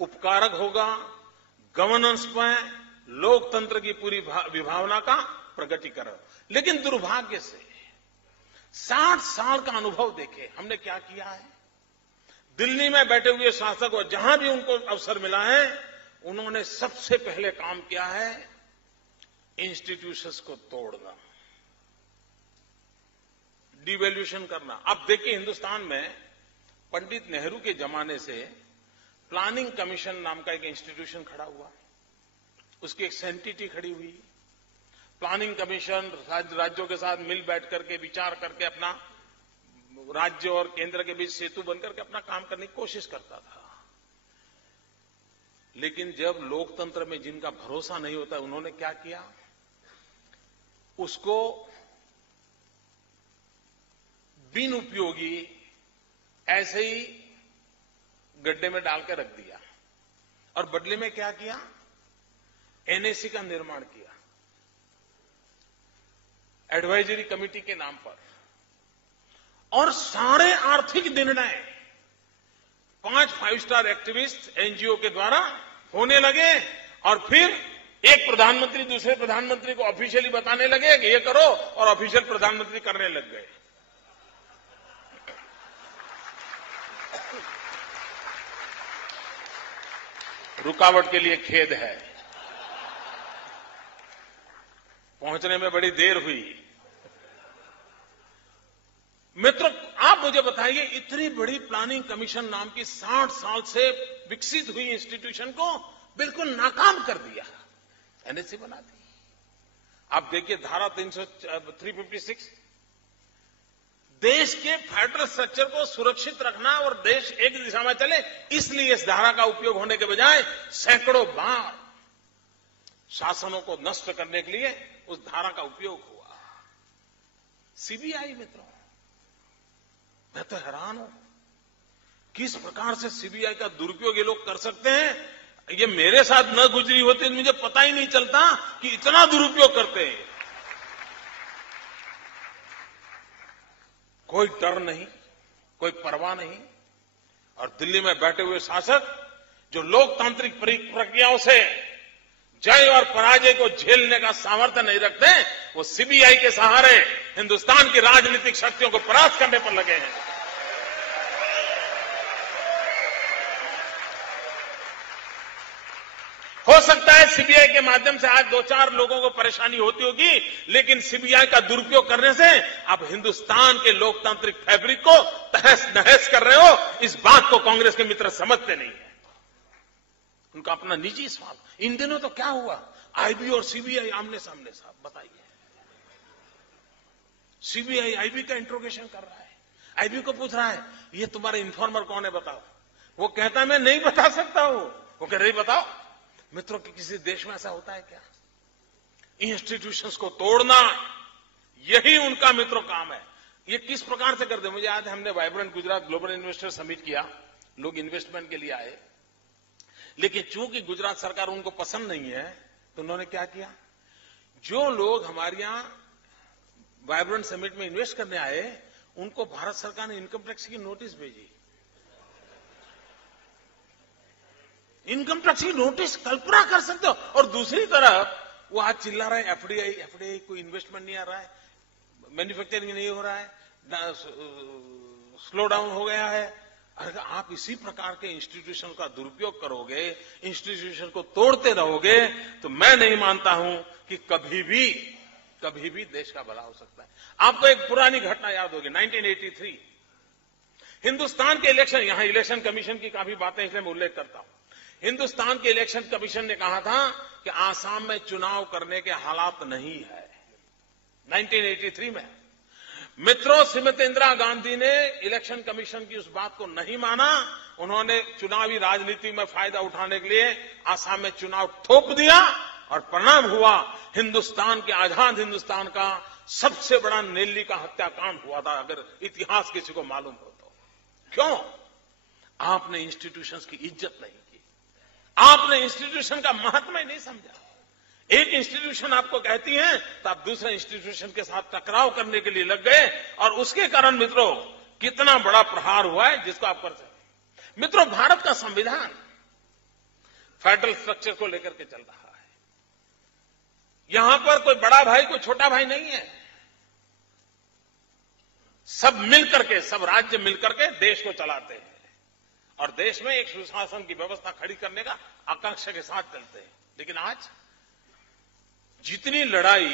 उपकारक होगा, गवर्नेंस में लोकतंत्र की पूरी विभावना का प्रगटीकरण। लेकिन दुर्भाग्य से 60 साल का अनुभव देखे हमने क्या किया है। दिल्ली में बैठे हुए शासक और जहां भी उनको अवसर मिला है, उन्होंने सबसे पहले काम किया है इंस्टीट्यूशंस को तोड़ना, डिवैल्यूएशन करना। अब देखिए, हिंदुस्तान में पंडित नेहरू के जमाने से प्लानिंग कमीशन नाम का एक इंस्टीट्यूशन खड़ा हुआ, उसकी एक सेंटिटी खड़ी हुई। प्लानिंग कमीशन राज्यों के साथ मिल बैठ करके विचार करके अपना राज्य और केंद्र के बीच सेतु बनकर के अपना काम करने की कोशिश करता था। लेकिन जब लोकतंत्र में जिनका भरोसा नहीं होता, उन्होंने क्या किया, उसको बिन उपयोगी ऐसे ही गड्ढे में डाल के रख दिया और बदले में क्या किया, एनएसी का निर्माण किया एडवाइजरी कमेटी के नाम पर। और सारे आर्थिक निर्णय 5 5 स्टार एक्टिविस्ट एनजीओ के द्वारा होने लगे और फिर एक प्रधानमंत्री दूसरे प्रधानमंत्री को ऑफिशियली बताने लगे कि ये करो, और ऑफिशियल प्रधानमंत्री करने लग गए। रुकावट के लिए खेद है, पहुंचने में बड़ी देर हुई। मित्रों, आप मुझे बताइए, इतनी बड़ी प्लानिंग कमीशन नाम की 60 साल से विकसित हुई इंस्टीट्यूशन को बिल्कुल नाकाम कर दिया, एनएसी बना दी। आप देखिए धारा 356, देश के फेडरल स्ट्रक्चर को सुरक्षित रखना और देश एक दिशा में चले, इसलिए इस धारा का उपयोग होने के बजाय सैकड़ों बार शासनों को नष्ट करने के लिए उस धारा का उपयोग हुआ। सीबीआई, मित्रों, मैं तो हैरान हूं किस प्रकार से सीबीआई का दुरुपयोग ये लोग कर सकते हैं। ये मेरे साथ न गुजरी होती तो मुझे पता ही नहीं चलता कि इतना दुरुपयोग करते हैं। कोई डर नहीं, कोई परवाह नहीं, और दिल्ली में बैठे हुए शासक जो लोकतांत्रिक प्रक्रियाओं से जय और पराजय को झेलने का सामर्थ्य नहीं रखते, वो सीबीआई के सहारे हिंदुस्तान की राजनीतिक शक्तियों को परास्त करने पर लगे हैं। हो सकता है सीबीआई के माध्यम से आज 2-4 लोगों को परेशानी होती होगी, लेकिन सीबीआई का दुरुपयोग करने से आप हिंदुस्तान के लोकतांत्रिक फैब्रिक को तहस नहस कर रहे हो। इस बात को कांग्रेस के मित्र समझते नहीं है, उनका अपना निजी स्वार्थ। इन दिनों तो क्या हुआ, आईबी और सीबीआई आमने सामने, साहब बताइए। सीबीआई आईबी का इंट्रोगेशन कर रहा है, आईबी को पूछ रहा है ये तुम्हारा इन्फॉर्मर कौन है बताओ। वो कहता है मैं नहीं बता सकता हूं। वो कह रही बताओ। मित्रों, कि किसी देश में ऐसा होता है क्या? इंस्टीट्यूशंस को तोड़ना, यही उनका मित्रों काम है। ये किस प्रकार से करते, मुझे याद है हमने vibrant Gujarat global investor summit किया, लोग इन्वेस्टमेंट के लिए आए, लेकिन चूंकि गुजरात सरकार उनको पसंद नहीं है तो उन्होंने क्या किया, जो लोग हमारे यहां वाइब्रेंट समिट में इन्वेस्ट करने आए उनको भारत सरकार ने इनकम टैक्स की नोटिस भेजी। इनकम टैक्स की नोटिस, कल्पना कर सकते हो। और दूसरी तरफ वो आज चिल्ला रहा है एफडीआई कोई इन्वेस्टमेंट नहीं आ रहा है, मैन्युफैक्चरिंग नहीं हो रहा है, स्लो डाउन हो गया है। अगर आप इसी प्रकार के इंस्टीट्यूशन का दुरुपयोग करोगे, इंस्टीट्यूशन को तोड़ते रहोगे, तो मैं नहीं मानता हूं कि कभी भी देश का भला हो सकता है। आपको एक पुरानी घटना याद होगी, 1983 हिंदुस्तान के इलेक्शन, यहां इलेक्शन कमीशन की काफी बातें इसलिए मैं उल्लेख करता हूं। हिंदुस्तान के इलेक्शन कमीशन ने कहा था कि आसाम में चुनाव करने के हालात नहीं है, 1983 में। मित्रों, श्रीमती इंदिरा गांधी ने इलेक्शन कमीशन की उस बात को नहीं माना। उन्होंने चुनावी राजनीति में फायदा उठाने के लिए आसाम में चुनाव थोप दिया और परिणाम हुआ हिंदुस्तान के, आजाद हिंदुस्तान का सबसे बड़ा नेल्ली का हत्याकांड हुआ था, अगर इतिहास किसी को मालूम हो तो। क्यों? आपने इंस्टीट्यूशंस की इज्जत नहीं की, आपने इंस्टीट्यूशन का महत्व ही नहीं समझा। एक इंस्टीट्यूशन आपको कहती है तो आप दूसरे इंस्टीट्यूशन के साथ टकराव करने के लिए लग गए, और उसके कारण मित्रों कितना बड़ा प्रहार हुआ है जिसको आप कर सकते। मित्रों, भारत का संविधान फेडरल स्ट्रक्चर को लेकर के चल रहा है। यहां पर कोई बड़ा भाई कोई छोटा भाई नहीं है, सब मिलकर के, सब राज्य मिलकर के देश को चलाते हैं और देश में एक सुशासन की व्यवस्था खड़ी करने का आकांक्षा के साथ चलते हैं। लेकिन आज जितनी लड़ाई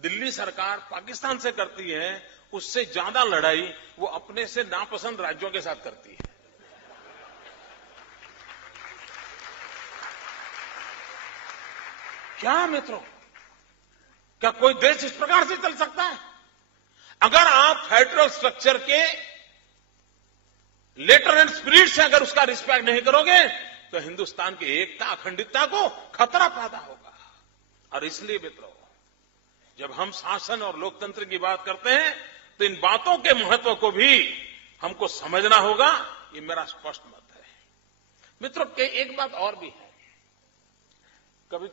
दिल्ली सरकार पाकिस्तान से करती है, उससे ज्यादा लड़ाई वो अपने से नापसंद राज्यों के साथ करती है। क्या मित्रों, क्या कोई देश इस प्रकार से चल सकता है? अगर आप फेडरल स्ट्रक्चर के लेटर एंड स्पिरिट से अगर उसका रिस्पेक्ट नहीं करोगे तो हिंदुस्तान की एकता अखंडितता को खतरा पैदा होगा। और इसलिए मित्रों, जब हम शासन और लोकतंत्र की बात करते हैं तो इन बातों के महत्व को भी हमको समझना होगा, ये मेरा स्पष्ट मत है। मित्रों, एक बात और भी है, कभी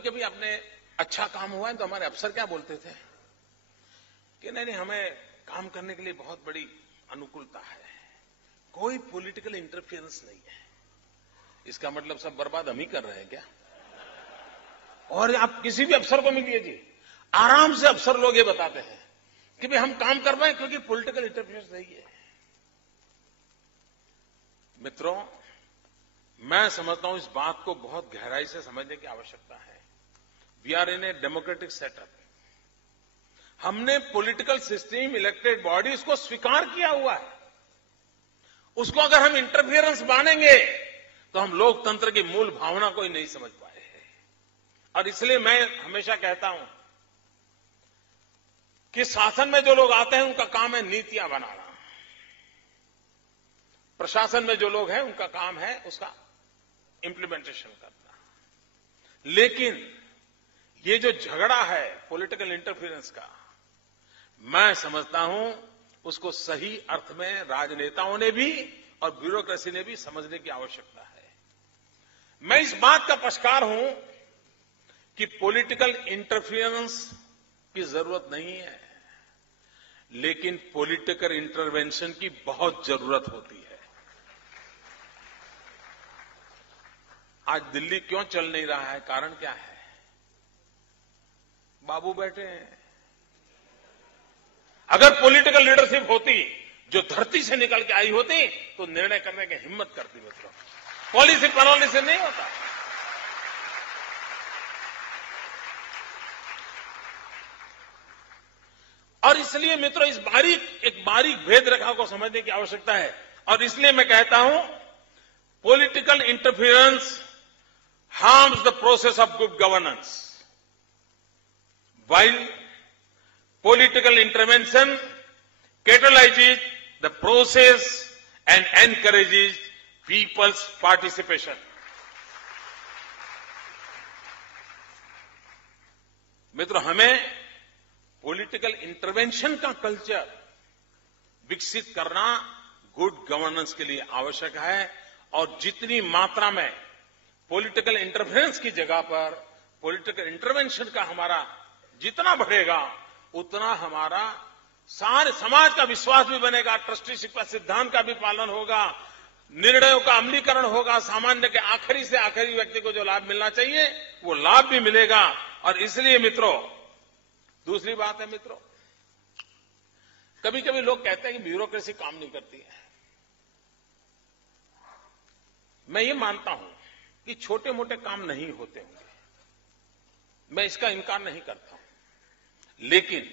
कभी आपने अच्छा काम हुआ है तो हमारे अफसर क्या बोलते थे कि नहीं हमें काम करने के लिए बहुत बड़ी अनुकूलता है, कोई पॉलिटिकल इंटरफेरेंस नहीं है। इसका मतलब सब बर्बाद हम ही कर रहे हैं क्या? और आप किसी भी अफसर को मिलिए जी, आराम से अफसर लोग ये बताते हैं कि भाई हम काम कर रहे हैं क्योंकि पॉलिटिकल इंटरफेरेंस नहीं है। मित्रों, मैं समझता हूं इस बात को बहुत गहराई से समझने की आवश्यकता है। We are in a democratic setup. हमने पॉलिटिकल सिस्टम, इलेक्टेड बॉडीज को स्वीकार किया हुआ है। उसको अगर हम इंटरफियरेंस मानेंगे तो हम लोकतंत्र की मूल भावना को ही नहीं समझ पाए हैं। और इसलिए मैं हमेशा कहता हूं कि शासन में जो लोग आते हैं उनका काम है नीतियां बनाना, प्रशासन में जो लोग हैं उनका काम है उसका इंप्लीमेंटेशन करना। लेकिन ये जो झगड़ा है पॉलिटिकल इंटरफेरेंस का, मैं समझता हूं उसको सही अर्थ में राजनेताओं ने भी और ब्यूरोक्रेसी ने भी समझने की आवश्यकता है। मैं इस बात का पक्षकार हूं कि पॉलिटिकल इंटरफेरेंस की जरूरत नहीं है, लेकिन पॉलिटिकल इंटरवेंशन की बहुत जरूरत होती है। आज दिल्ली क्यों चल नहीं रहा है? कारण क्या है? बाबू बैठे हैं। अगर पॉलिटिकल लीडरशिप होती जो धरती से निकल के आई होती तो निर्णय करने की हिम्मत करती। मित्रों, पॉलिसी बनवाने से नहीं होता। और इसलिए मित्रों, इस एक बारीक भेद रेखा को समझने की आवश्यकता है। और इसलिए मैं कहता हूं political interference harms the process of good governance, while political intervention catalyzes the process and encourages people's participation. मित्रों, हमें पॉलिटिकल इंटरवेंशन का कल्चर विकसित करना गुड गवर्नेंस के लिए आवश्यक है। और जितनी मात्रा में पॉलिटिकल इंटरफेरेंस की जगह पर पॉलिटिकल इंटरवेंशन का हमारा जितना बढ़ेगा उतना हमारा सारे समाज का विश्वास भी बनेगा, ट्रस्टीशिप का सिद्धांत का भी पालन होगा, निर्णयों का अमलीकरण होगा, सामान्य के आखिरी से आखिरी व्यक्ति को जो लाभ मिलना चाहिए वो लाभ भी मिलेगा। और इसलिए मित्रों, दूसरी बात है मित्रों, कभी कभी लोग कहते हैं कि ब्यूरोक्रेसी काम नहीं करती है। मैं ये मानता हूं कि छोटे मोटे काम नहीं होते होंगे, मैं इसका इनकार नहीं करता हूं। लेकिन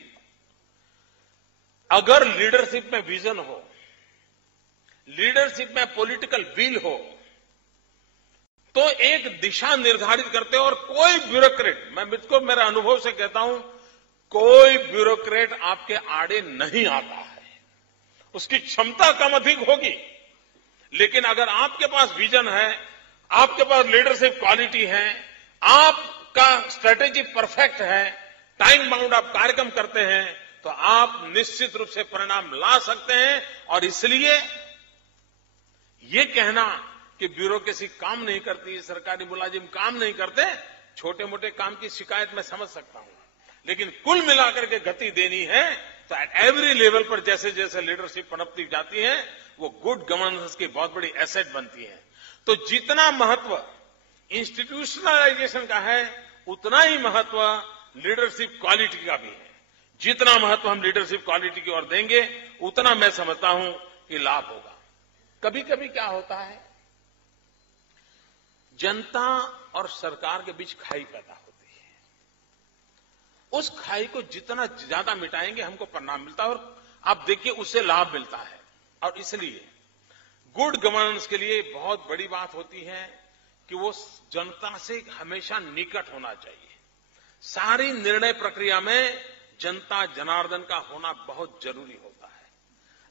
अगर लीडरशिप में विजन हो, लीडरशिप में पॉलिटिकल विल हो, तो एक दिशा निर्धारित करते हो। और कोई ब्यूरोक्रेट, मैं मुझको मेरे अनुभव से कहता हूं, कोई ब्यूरोक्रेट आपके आड़े नहीं आता है। उसकी क्षमता कम अधिक होगी, लेकिन अगर आपके पास विजन है, आपके पास लीडरशिप क्वालिटी है, आपका स्ट्रेटेजी परफेक्ट है, टाइम बाउंड आप कार्यक्रम करते हैं, तो आप निश्चित रूप से परिणाम ला सकते हैं। और इसलिए ये कहना कि ब्यूरोक्रेसी काम नहीं करती, सरकारी मुलाजिम काम नहीं करते, छोटे मोटे काम की शिकायत मैं समझ सकता हूं, लेकिन कुल मिलाकर के गति देनी है तो एट एवरी लेवल पर जैसे जैसे लीडरशिप पनपती जाती है वो गुड गवर्नेंस की बहुत बड़ी एसेट बनती है। तो जितना महत्व इंस्टीट्यूशनलाइजेशन का है उतना ही महत्व लीडरशिप क्वालिटी का भी है। जितना महत्व हम लीडरशिप क्वालिटी की ओर देंगे उतना मैं समझता हूं कि लाभ होगा। कभी कभी क्या होता है, जनता और सरकार के बीच खाई पैदा होती है। उस खाई को जितना ज्यादा मिटाएंगे हमको परिणाम मिलता है, और आप देखिए उससे लाभ मिलता है। और इसलिए गुड गवर्नेंस के लिए बहुत बड़ी बात होती है कि वो जनता से हमेशा निकट होना चाहिए। सारी निर्णय प्रक्रिया में जनता जनार्दन का होना बहुत जरूरी होता है।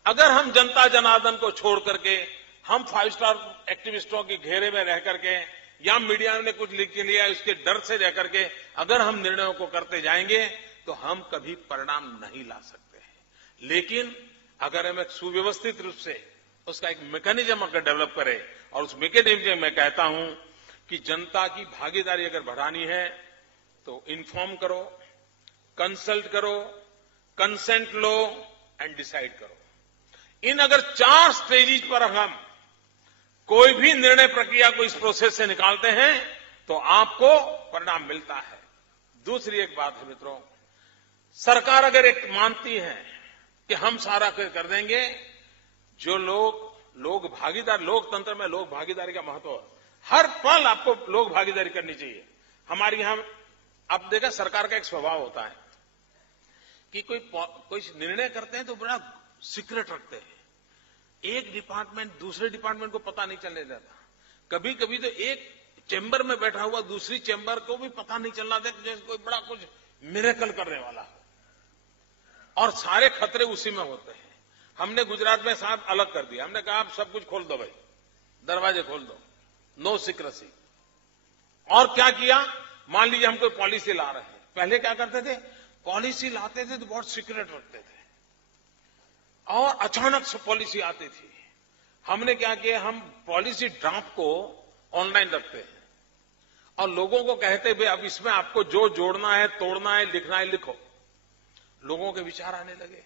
अगर हम जनता जनार्दन को छोड़ करके हम 5 स्टार एक्टिविस्टों के घेरे में रह करके या मीडिया ने कुछ लिख के लिया उसके डर से रह करके अगर हम निर्णयों को करते जाएंगे तो हम कभी परिणाम नहीं ला सकते हैं। लेकिन अगर हम एक सुव्यवस्थित रूप से उसका एक मैकेनिज्म अगर डेवलप करें, और उस मैकेनिज्म में कहता हूं कि जनता की भागीदारी अगर बढ़ानी है तो इन्फॉर्म करो, कंसल्ट करो, कंसेंट लो एंड डिसाइड करो। इन अगर 4 स्टेजेस पर हम कोई भी निर्णय प्रक्रिया को इस प्रोसेस से निकालते हैं तो आपको परिणाम मिलता है। दूसरी एक बात है मित्रों, सरकार अगर एक मानती है कि हम सारा कर देंगे, जो लोग भागीदार, लोकतंत्र में लोक भागीदारी का महत्व है। हर पल आपको लोक भागीदारी करनी चाहिए। हमारे यहां आप देखा सरकार का एक स्वभाव होता है कि कोई निर्णय करते हैं तो बड़ा सीक्रेट रखते हैं। एक डिपार्टमेंट दूसरे डिपार्टमेंट को पता नहीं चलने देता। कभी कभी तो एक चेंबर में बैठा हुआ दूसरी चेंबर को भी पता नहीं चलना देता, जैसे कोई बड़ा कुछ मिरेकल करने वाला हो, और सारे खतरे उसी में होते हैं। हमने गुजरात में साहब अलग कर दिया। हमने कहा आप सब कुछ खोल दो भाई, दरवाजे खोल दो, नो सीक्रेसी। और क्या किया, मान लीजिए हम कोई पॉलिसी ला रहे हैं। पहले क्या करते थे, पॉलिसी लाते थे तो बहुत सीक्रेट रखते थे, और अचानक से पॉलिसी आती थी। हमने क्या किया, हम पॉलिसी ड्राफ्ट को ऑनलाइन रखते हैं और लोगों को कहते हैं अब इसमें आपको जो जोड़ना है, तोड़ना है, लिखना है, लिखो। लोगों के विचार आने लगे।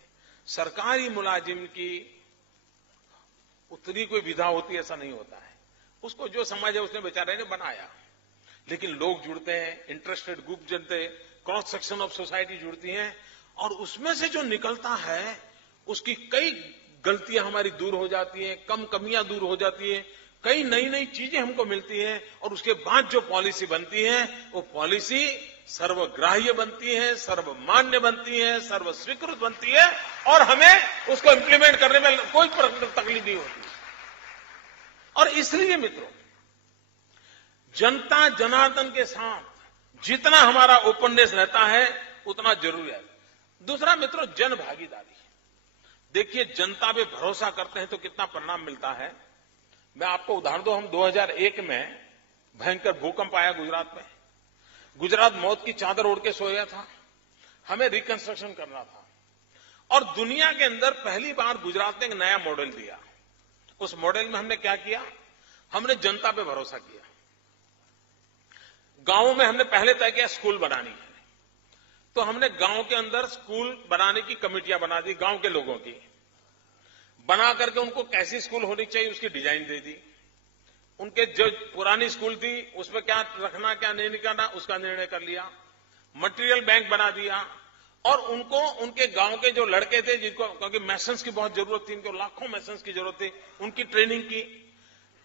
सरकारी मुलाजिम की उतनी कोई विधा होती ऐसा नहीं होता है। उसको जो समझ है उसने बेचारे ने बनाया। लेकिन लोग जुड़ते हैं, इंटरेस्टेड ग्रुप जुड़ते, क्रॉस सेक्शन ऑफ सोसाइटी जुड़ती हैं, और उसमें से जो निकलता है उसकी कई गलतियां हमारी दूर हो जाती हैं, कम कमियां दूर हो जाती हैं, कई नई नई चीजें हमको मिलती हैं, और उसके बाद जो पॉलिसी बनती है वो पॉलिसी सर्वग्राह्य बनती है, सर्वमान्य बनती है, सर्वस्वीकृत बनती है, और हमें उसको इंप्लीमेंट करने में कोई तकलीफ नहीं होती। और इसलिए मित्रों, जनता जनार्दन के साथ जितना हमारा ओपननेस रहता है उतना जरूरी है। दूसरा मित्रों, जन भागीदारी। देखिए, जनता पे भरोसा करते हैं तो कितना परिणाम मिलता है। मैं आपको उदाहरण दूं, हम 2001 में भयंकर भूकंप आया गुजरात में। गुजरात मौत की चादर ओढ़ के सोया था। हमें रिकंस्ट्रक्शन करना था, और दुनिया के अंदर पहली बार गुजरात ने एक नया मॉडल दिया। उस मॉडल में हमने क्या किया, हमने जनता पे भरोसा किया। गांवों में हमने पहले तय किया स्कूल बनानी है, तो हमने गांव के अंदर स्कूल बनाने की कमेटियां बना दी, गांव के लोगों की बना करके उनको कैसी स्कूल होनी चाहिए उसकी डिजाइन दे दी। उनके जो पुरानी स्कूल थी उसमें क्या रखना क्या नहीं करना उसका निर्णय कर लिया। मटेरियल बैंक बना दिया, और उनको उनके गांव के जो लड़के थे जिनको, क्योंकि मैसन्स की बहुत जरूरत थी, उनको लाखों मैसन्स की जरूरत थी, उनकी ट्रेनिंग की।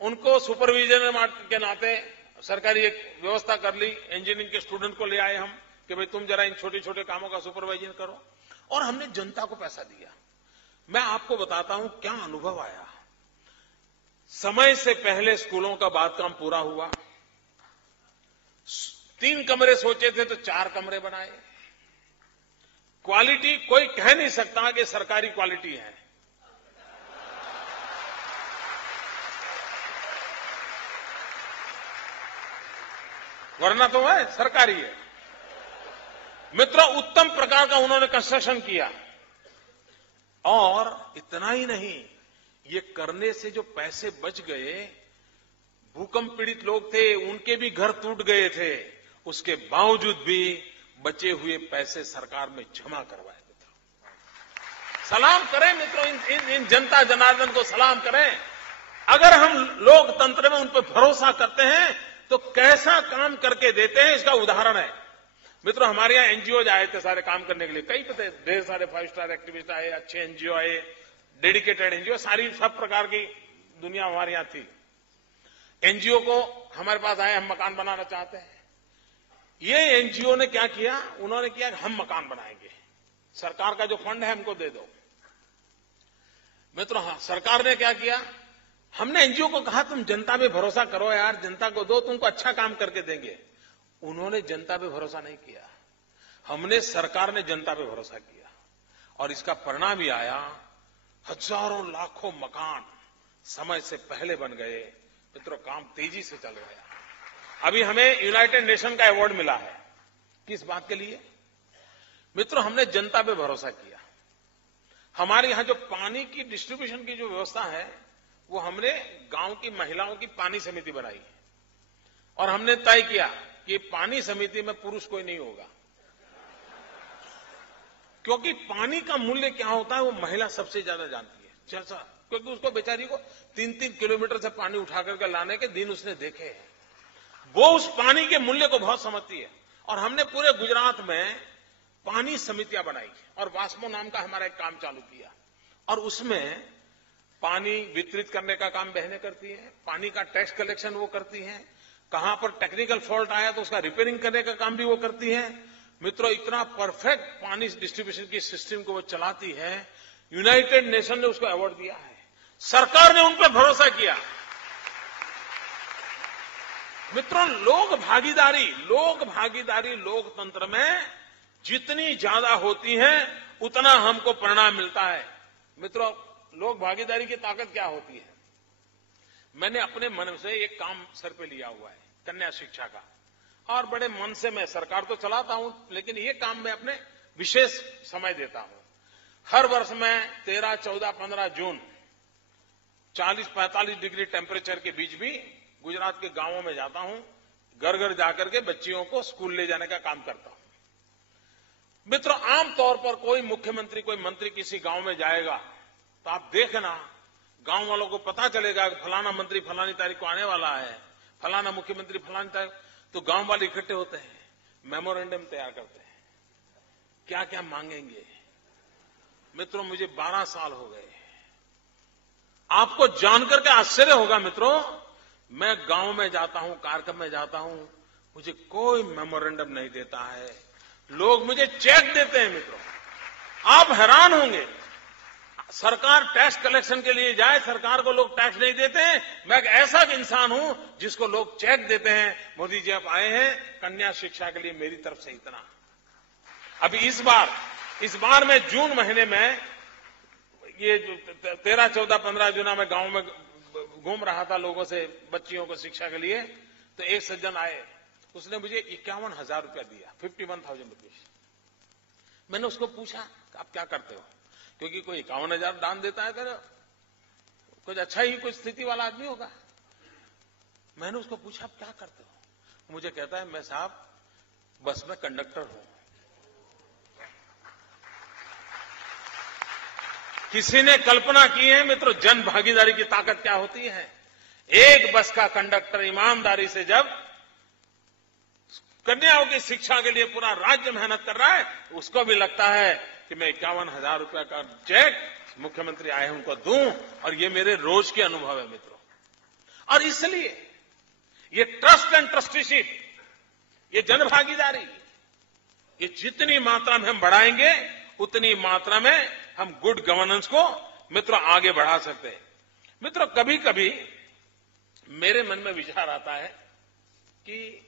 उनको सुपरविजन के नाते सरकारी एक व्यवस्था कर ली। इंजीनियरिंग के स्टूडेंट को ले आए हम कि भाई तुम जरा इन छोटे छोटे कामों का सुपरवाइजन करो, और हमने जनता को पैसा दिया। मैं आपको बताता हूं क्या अनुभव आया। समय से पहले स्कूलों का बांधकाम पूरा हुआ। 3 कमरे सोचे थे तो 4 कमरे बनाए। क्वालिटी कोई कह नहीं सकता कि सरकारी क्वालिटी है। वरना तो है सरकारी है। मित्रों, उत्तम प्रकार का उन्होंने कंस्ट्रक्शन किया। और इतना ही नहीं, ये करने से जो पैसे बच गए, भूकंप पीड़ित लोग थे उनके भी घर टूट गए थे, उसके बावजूद भी बचे हुए पैसे सरकार में जमा करवाए। मित्रों, सलाम करें मित्रों, इन जनता जनार्दन को सलाम करें। अगर हम लोकतंत्र में उन पर भरोसा करते हैं तो कैसा काम करके देते हैं, इसका उदाहरण है। मित्रों, हमारे यहां एनजीओ आए थे सारे काम करने के लिए, कई पते ढेर सारे 5 स्टार एक्टिविस्ट आए, अच्छे एनजीओ आए, डेडिकेटेड एनजीओ, सारी सब प्रकार की दुनिया हमारे यहां थी। एनजीओ को हमारे पास आए, हम मकान बनाना चाहते हैं। ये एनजीओ ने क्या किया, उन्होंने किया कि हम मकान बनाएंगे, सरकार का जो फंड है हमको दे दो। मित्रों, हाँ, सरकार ने क्या किया, हमने एनजीओ को कहा तुम जनता पे भरोसा करो यार, जनता को दो, तुमको अच्छा काम करके देंगे। उन्होंने जनता पे भरोसा नहीं किया, हमने, सरकार ने जनता पे भरोसा किया, और इसका परिणाम भी आया। हजारों लाखों मकान समय से पहले बन गए। मित्रों, काम तेजी से चल गया। अभी हमें यूनाइटेड नेशन का अवार्ड मिला है, किस बात के लिए? मित्रों, हमने जनता पे भरोसा किया। हमारे यहां जो पानी की डिस्ट्रीब्यूशन की जो व्यवस्था है, वो हमने गांव की महिलाओं की पानी समिति बनाई, और हमने तय किया कि पानी समिति में पुरुष कोई नहीं होगा, क्योंकि पानी का मूल्य क्या होता है वो महिला सबसे ज्यादा जानती है। चर्चा, क्योंकि उसको बेचारी को 3-3 किलोमीटर से पानी उठा करके लाने के दिन उसने देखे हैं। वो उस पानी के मूल्य को बहुत समझती है। और हमने पूरे गुजरात में पानी समितियां बनाई, और वास्मो नाम का हमारा एक काम चालू किया, और उसमें पानी वितरित करने का काम बहनें करती हैं, पानी का टैक्स कलेक्शन वो करती हैं, कहां पर टेक्निकल फॉल्ट आया तो उसका रिपेयरिंग करने का काम भी वो करती हैं। मित्रों, इतना परफेक्ट पानी डिस्ट्रीब्यूशन की सिस्टम को वो चलाती है, यूनाइटेड नेशन ने उसको अवार्ड दिया है। सरकार ने उन पर भरोसा किया। मित्रों, लोक भागीदारी लोकतंत्र में जितनी ज्यादा होती है उतना हमको परिणाम मिलता है। मित्रों, लोक भागीदारी की ताकत क्या होती है? मैंने अपने मन से एक काम सर पे लिया हुआ है, कन्या शिक्षा का, और बड़े मन से मैं सरकार तो चलाता हूं, लेकिन ये काम मैं अपने विशेष समय देता हूं। हर वर्ष मैं 13, 14, 15 जून 40-45 डिग्री टेम्परेचर के बीच भी गुजरात के गांवों में जाता हूं, घर घर जाकर के बच्चियों को स्कूल ले जाने का काम करता हूं। मित्रों, आमतौर पर कोई मुख्यमंत्री, कोई मंत्री किसी गांव में जाएगा तो आप देखना, गांव वालों को पता चलेगा कि फलाना मंत्री फलानी तारीख को आने वाला है, फलाना मुख्यमंत्री फलानी तारीख, तो गांव वाले इकट्ठे होते हैं, मेमोरेंडम तैयार करते हैं, क्या क्या मांगेंगे। मित्रों, मुझे 12 साल हो गए। आपको जानकर के आश्चर्य होगा मित्रों, मैं गांव में जाता हूं, कार्यक्रम में जाता हूं, मुझे कोई मेमोरेंडम नहीं देता है, लोग मुझे चेक देते हैं। मित्रों, आप हैरान होंगे, सरकार टैक्स कलेक्शन के लिए जाए, सरकार को लोग टैक्स नहीं देते हैं। मैं एक ऐसा इंसान हूं जिसको लोग चेक देते हैं, मोदी जी आप आए हैं कन्या शिक्षा के लिए, मेरी तरफ से इतना। अभी इस बार मैं जून महीने में ये 13, 14, 15 जून में गांव में घूम रहा था लोगों से, बच्चियों को शिक्षा के लिए, तो एक सज्जन आए, उसने मुझे 51,000 रुपया दिया, 51,000 रुपीज। मैंने उसको पूछा आप क्या करते हो, क्योंकि कोई 51,000 दान देता है तो कुछ अच्छा ही कुछ स्थिति वाला आदमी होगा। मैंने उसको पूछा आप क्या करते हो? मुझे कहता है मैं साहब बस में कंडक्टर हूं। किसी ने कल्पना की है मित्रों, जन भागीदारी की ताकत क्या होती है? एक बस का कंडक्टर ईमानदारी से जब कन्याओं की शिक्षा के लिए पूरा राज्य मेहनत कर रहा है, उसको भी लगता है कि मैं 51,000 रुपया का चेक मुख्यमंत्री आए हैं उनको दूं, और ये मेरे रोज के अनुभव है मित्रों। और इसलिए ये ट्रस्ट एंड ट्रस्टीशिप, ये जन भागीदारी, ये जितनी मात्रा में हम बढ़ाएंगे उतनी मात्रा में हम गुड गवर्नेंस को मित्रों आगे बढ़ा सकते हैं। मित्रों, कभी कभी मेरे मन में विचार आता है कि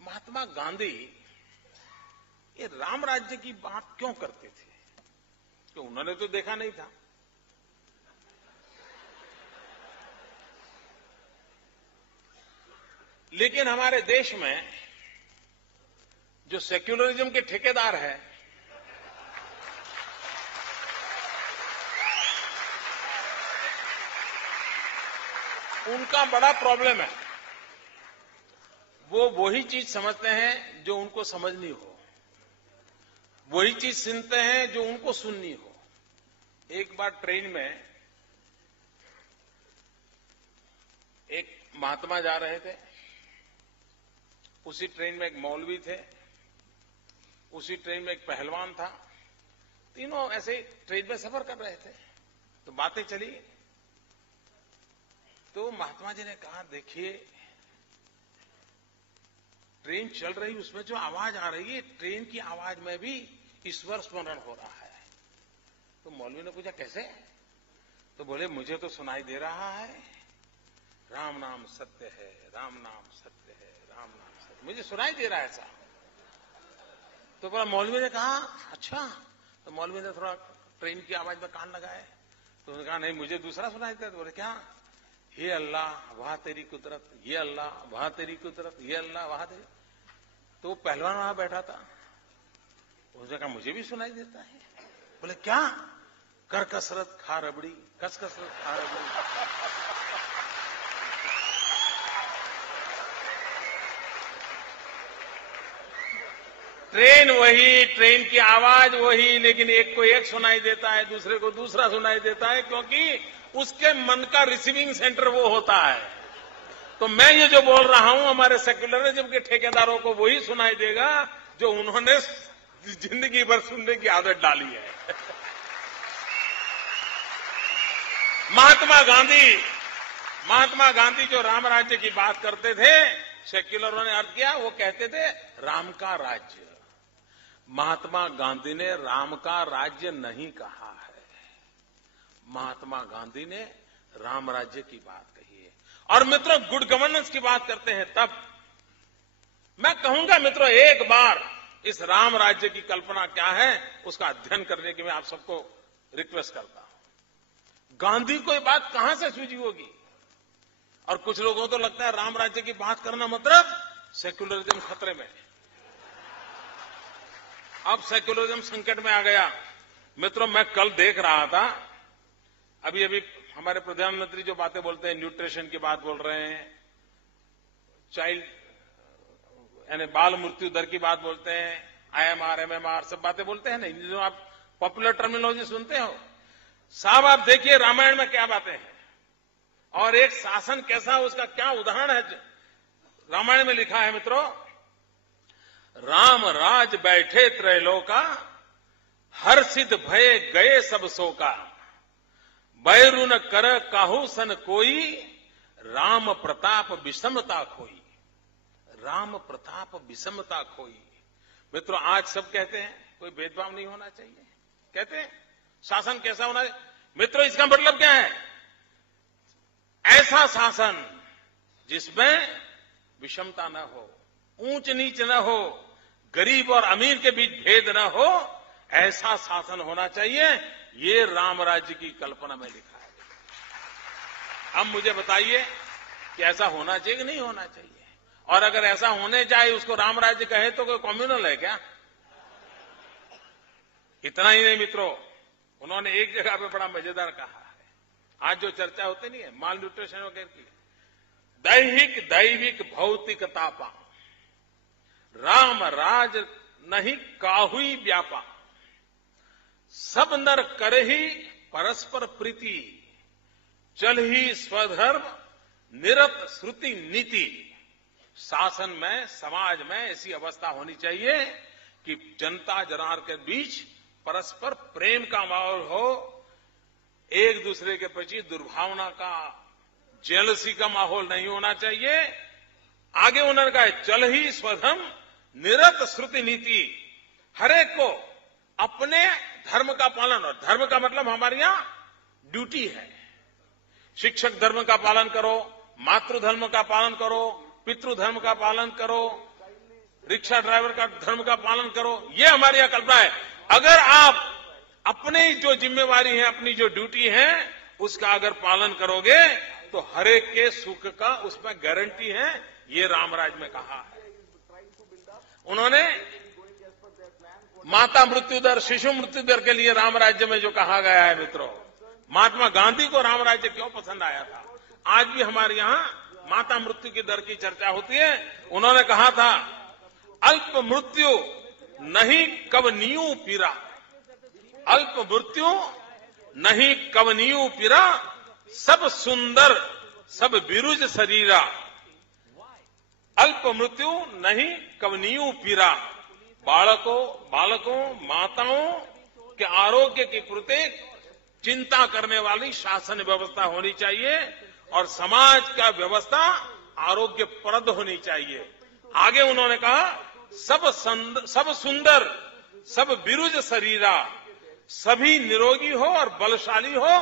महात्मा गांधी ये राम राज्य की बात क्यों करते थे? तो उन्होंने तो देखा नहीं था। लेकिन हमारे देश में जो सेक्युलरिज्म के ठेकेदार हैं, उनका बड़ा प्रॉब्लम है। वो वही चीज समझते हैं जो उनको समझनी हो, वही चीज सुनते हैं जो उनको सुननी हो। एक बार ट्रेन में एक महात्मा जा रहे थे, उसी ट्रेन में एक मौलवी थे, उसी ट्रेन में एक पहलवान था, तीनों ऐसे ट्रेन में सफर कर रहे थे। तो बातें चली। तो महात्मा जी ने कहा, देखिए ट्रेन चल रही, उसमें जो आवाज आ रही है, ट्रेन की आवाज में भी ईश्वर स्मरण हो रहा है। तो मौलवी ने पूछा, कैसे? तो बोले, मुझे तो सुनाई दे रहा है, राम नाम सत्य है, राम नाम सत्य है, राम नाम सत्य, मुझे सुनाई दे रहा है ऐसा। तो बोला, मौलवी ने कहा, अच्छा। तो मौलवी ने थोड़ा ट्रेन की आवाज में कान लगाए। तो उन्होंने कहा, नहीं, मुझे दूसरा सुनाई देता है। तो बोले, क्या? ये अल्लाह वाह तेरी कुदरत, ये अल्लाह वाह तेरी कुदरत, ये अल्लाह वाह तेरी। तो पहलवान वहां बैठा था, उसने कहा, मुझे भी सुनाई देता है। बोले, क्या? कर कसरत खा रबड़ी, कस कसरत खा रबड़ी। ट्रेन वही, ट्रेन की आवाज वही, लेकिन एक को एक सुनाई देता है, दूसरे को दूसरा सुनाई देता है, क्योंकि उसके मन का रिसीविंग सेंटर वो होता है। तो मैं ये जो बोल रहा हूं, हमारे सेक्युलरिज्म के ठेकेदारों को वही सुनाई देगा जो उन्होंने जिंदगी भर सुनने की आदत डाली है। महात्मा गांधी जो राम राज्य की बात करते थे, सेक्युलरों ने अर्थ किया, वो कहते थे राम का राज्य। महात्मा गांधी ने राम का राज्य नहीं कहा है, महात्मा गांधी ने राम राज्य की बात कही है। और मित्रों, गुड गवर्नेंस की बात करते हैं तब मैं कहूंगा, मित्रों, एक बार इस राम राज्य की कल्पना क्या है उसका अध्ययन करने की मैं आप सबको रिक्वेस्ट करता हूं। गांधी को ये बात कहां से सूझी होगी? और कुछ लोगों को तो लगता है राम राज्य की बात करना मतलब सेक्युलरिज्म खतरे में। अब सेक्युलरिज्म संकट में आ गया। मित्रों, मैं कल देख रहा था, अभी हमारे प्रधानमंत्री जो बातें बोलते हैं, न्यूट्रिशन की बात बोल रहे हैं, चाइल्ड यानी बाल मृत्यु दर की बात बोलते हैं, IMR, MMR सब बातें बोलते हैं ना, जो आप पॉपुलर टर्मिनोलॉजी सुनते हो। साहब, आप देखिए रामायण में क्या बातें हैं और एक शासन कैसा, उसका क्या उदाहरण है रामायण में लिखा है। मित्रों, राम राज बैठे त्रैलोका, हर्षित भय गए सब शोका, बैरु न कर काहू सन कोई, राम प्रताप विषमता खोई, राम प्रताप विषमता खोई। मित्रों, आज सब कहते हैं कोई भेदभाव नहीं होना चाहिए, कहते हैं शासन कैसा होना चाहिए। मित्रों, इसका मतलब क्या है? ऐसा शासन जिसमें विषमता न हो, ऊंच नीच न हो, गरीब और अमीर के बीच भेद न हो, ऐसा शासन होना चाहिए। ये राम राज्य की कल्पना में लिखा है। अब मुझे बताइए कि ऐसा होना चाहिए कि नहीं होना चाहिए? और अगर ऐसा होने जाए, उसको राम राज्य कहे तो कोई कम्युनल है क्या? इतना ही नहीं मित्रों, उन्होंने एक जगह पे बड़ा मजेदार कहा है, आज जो चर्चा होती नहीं है माल न्यूट्रिशन वगैरह की, दैहिक दैविक भौतिक तापा, राम राज नहीं काहुई व्यापा, सब नर करे ही परस्पर प्रीति, चल ही स्वधर्म निरत श्रुति नीति। शासन में, समाज में ऐसी अवस्था होनी चाहिए कि जनता जनार्दन के बीच परस्पर प्रेम का माहौल हो, एक दूसरे के प्रति दुर्भावना का, जेलसी का माहौल नहीं होना चाहिए। आगे उन्होंने कहा, चल ही स्वधर्म निरत श्रुति नीति, हरेक को अपने धर्म का पालन, और धर्म का मतलब हमारे यहां ड्यूटी है। शिक्षक धर्म का पालन करो, मातृधर्म का पालन करो, पितृधर्म का पालन करो, रिक्शा ड्राइवर का धर्म का पालन करो, ये हमारी यहां कल्पना है। अगर आप अपनी जो जिम्मेवारी है, अपनी जो ड्यूटी है, उसका अगर पालन करोगे तो हरेक के सुख का उसमें गारंटी है। ये रामराज में कहा है उन्होंने। माता मृत्यु दर, शिशु मृत्यु दर के लिए राम राज्य में जो कहा गया है, मित्रों, महात्मा गांधी को राम राज्य क्यों पसंद आया था? आज भी हमारे यहां माता मृत्यु की दर की चर्चा होती है। उन्होंने कहा था, अल्प मृत्यु नहीं कवनीयु पीरा, अल्प मृत्यु नहीं कवनीयु पीरा, सब सुंदर सब बिरुज शरीरा, अल्प मृत्यु नहीं कवनीयु पीरा। बालकों, माताओं के आरोग्य की प्रति चिंता करने वाली शासन व्यवस्था होनी चाहिए और समाज का व्यवस्था आरोग्यप्रद होनी चाहिए। आगे उन्होंने कहा, सब सुंदर, सब बिरुज शरीरा, सभी निरोगी हो और बलशाली हो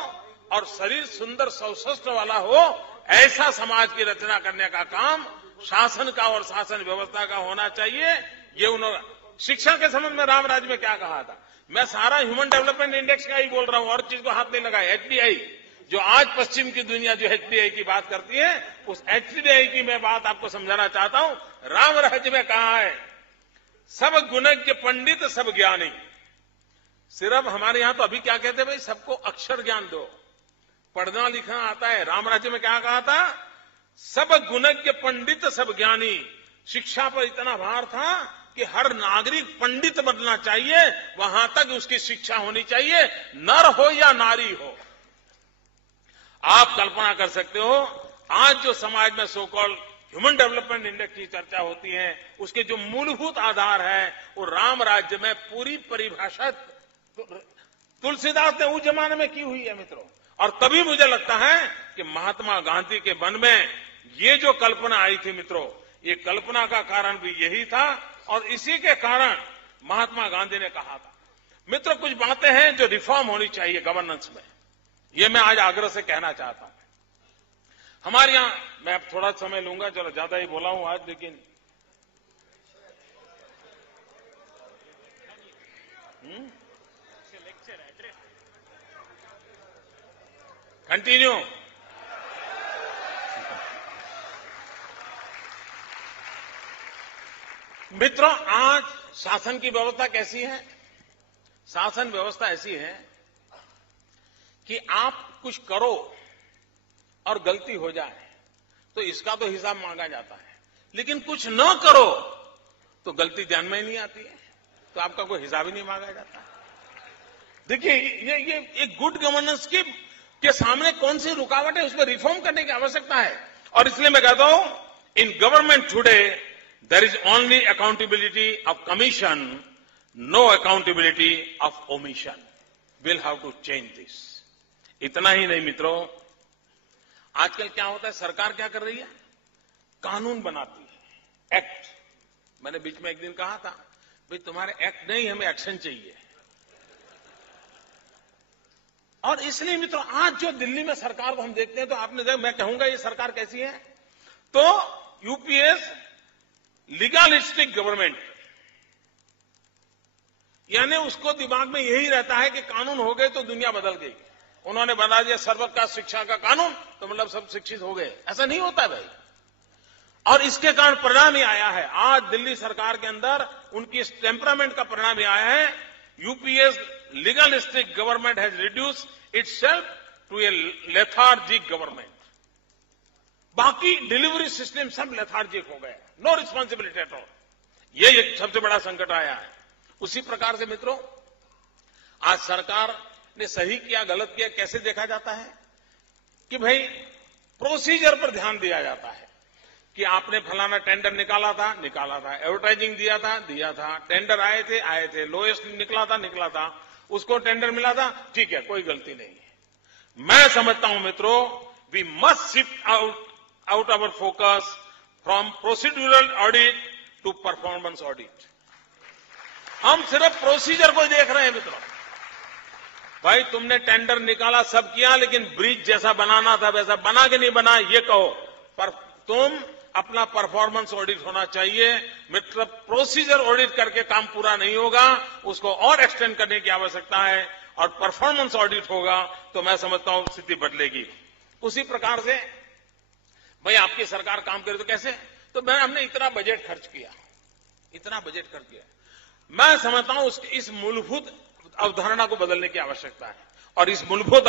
और शरीर सुंदर सौष्ठव वाला हो, ऐसा समाज की रचना करने का काम शासन का और शासन व्यवस्था का होना चाहिए। ये उन्होंने शिक्षा के संबंध में राम राज्य में क्या कहा था। मैं सारा ह्यूमन डेवलपमेंट इंडेक्स का ही बोल रहा हूं और चीज को हाथ नहीं लगाया। एचडीआई, जो आज पश्चिम की दुनिया जो एचडीआई की बात करती है, उस एचडीआई की मैं बात आपको समझाना चाहता हूं। राम राज्य में कहा है, सब गुणज्ञ पंडित सब ज्ञानी। सिर्फ हमारे यहां तो अभी क्या कहते हैं भाई, सबको अक्षर ज्ञान दो, पढ़ना लिखना आता है। राम राज्य में क्या कहा था, सब गुणज्ञ पंडित सब ज्ञानी। शिक्षा पर इतना भार था कि हर नागरिक पंडित बनना चाहिए, वहां तक उसकी शिक्षा होनी चाहिए, नर हो या नारी हो। आप कल्पना कर सकते हो, आज जो समाज में so called human development index की चर्चा होती है, उसके जो मूलभूत आधार है, वो राम राज्य में पूरी परिभाषा तुलसीदास ने उस जमाने में की हुई है मित्रों। और तभी मुझे लगता है कि महात्मा गांधी के मन में ये जो कल्पना आई थी मित्रों, ये कल्पना का कारण भी यही था और इसी के कारण महात्मा गांधी ने कहा था। मित्रों, कुछ बातें हैं जो रिफॉर्म होनी चाहिए गवर्नेंस में, ये मैं आज आग्रह से कहना चाहता हूं। हमारे यहां, मैं अब थोड़ा समय लूंगा, चलो ज्यादा ही बोला हूं आज, लेकिन कंटिन्यू। मित्रों, आज शासन की व्यवस्था कैसी है? शासन व्यवस्था ऐसी है कि आप कुछ करो और गलती हो जाए तो इसका तो हिसाब मांगा जाता है, लेकिन कुछ न करो तो गलती ध्यान में ही नहीं आती है, तो आपका कोई हिसाब ही नहीं मांगा जाता। देखिए, ये एक गुड गवर्नेंस के सामने कौन सी रुकावट है, उस पर रिफॉर्म करने की आवश्यकता है। और इसलिए मैं कहता हूं, in government today there is only accountability of commission, no accountability of omission. Will have to change this. इतना ही नहीं मित्रों, आजकल क्या होता है, सरकार क्या कर रही है, कानून बनाती है, एक्ट। मैंने बीच में एक दिन कहा था, भाई तुम्हारे एक्ट नहीं, हमें एक्शन चाहिए। और इसलिए मित्रों, आज जो दिल्ली में सरकार को हम देखते हैं, तो आपने देखा, मैं कहूंगा ये सरकार कैसी है, तो यूपीएस लीगलिस्टिक गवर्नमेंट, यानी उसको दिमाग में यही रहता है कि कानून हो गए तो दुनिया बदल गई। उन्होंने बना दिया सर्वोच्च शिक्षा का कानून, तो मतलब सब शिक्षित हो गए। ऐसा नहीं होता भाई। और इसके कारण परिणाम ही आया है, आज दिल्ली सरकार के अंदर उनकी इस टेम्परामेंट का परिणाम ही आया है। UPS legalistic government has reduced itself to a lethargic government. बाकी डिलीवरी सिस्टम सब लेथार्जिक हो गए, नो रिस्पॉन्सिबिलिटी एट ऑल। ये एक सबसे बड़ा संकट आया है। उसी प्रकार से मित्रों, आज सरकार ने सही किया गलत किया कैसे देखा जाता है कि भाई प्रोसीजर पर ध्यान दिया जाता है कि आपने फलाना टेंडर निकाला था, एडवर्टाइजिंग दिया था, टेंडर आए थे, लोएस्ट निकला था, उसको टेंडर मिला था, ठीक है, कोई गलती नहीं है। मैं समझता हूं मित्रों, we must shift out our focus from procedural audit to performance audit. हम सिर्फ प्रोसीजर को देख रहे हैं मित्रों। भाई तुमने टेंडर निकाला, सब किया, लेकिन ब्रिज जैसा बनाना था वैसा बना कि नहीं बना ये कहो, पर तुम अपना परफॉर्मेंस ऑडिट होना चाहिए। मतलब प्रोसीजर ऑडिट करके काम पूरा नहीं होगा, उसको और एक्सटेंड करने की आवश्यकता है, और परफॉर्मेंस ऑडिट होगा तो मैं समझता हूं स्थिति बदलेगी। उसी प्रकार से भाई आपकी सरकार काम करे तो कैसे, तो हमने इतना बजट खर्च किया, मैं समझता हूं इस मूलभूत अवधारणा को बदलने की आवश्यकता है। और इस मूलभूत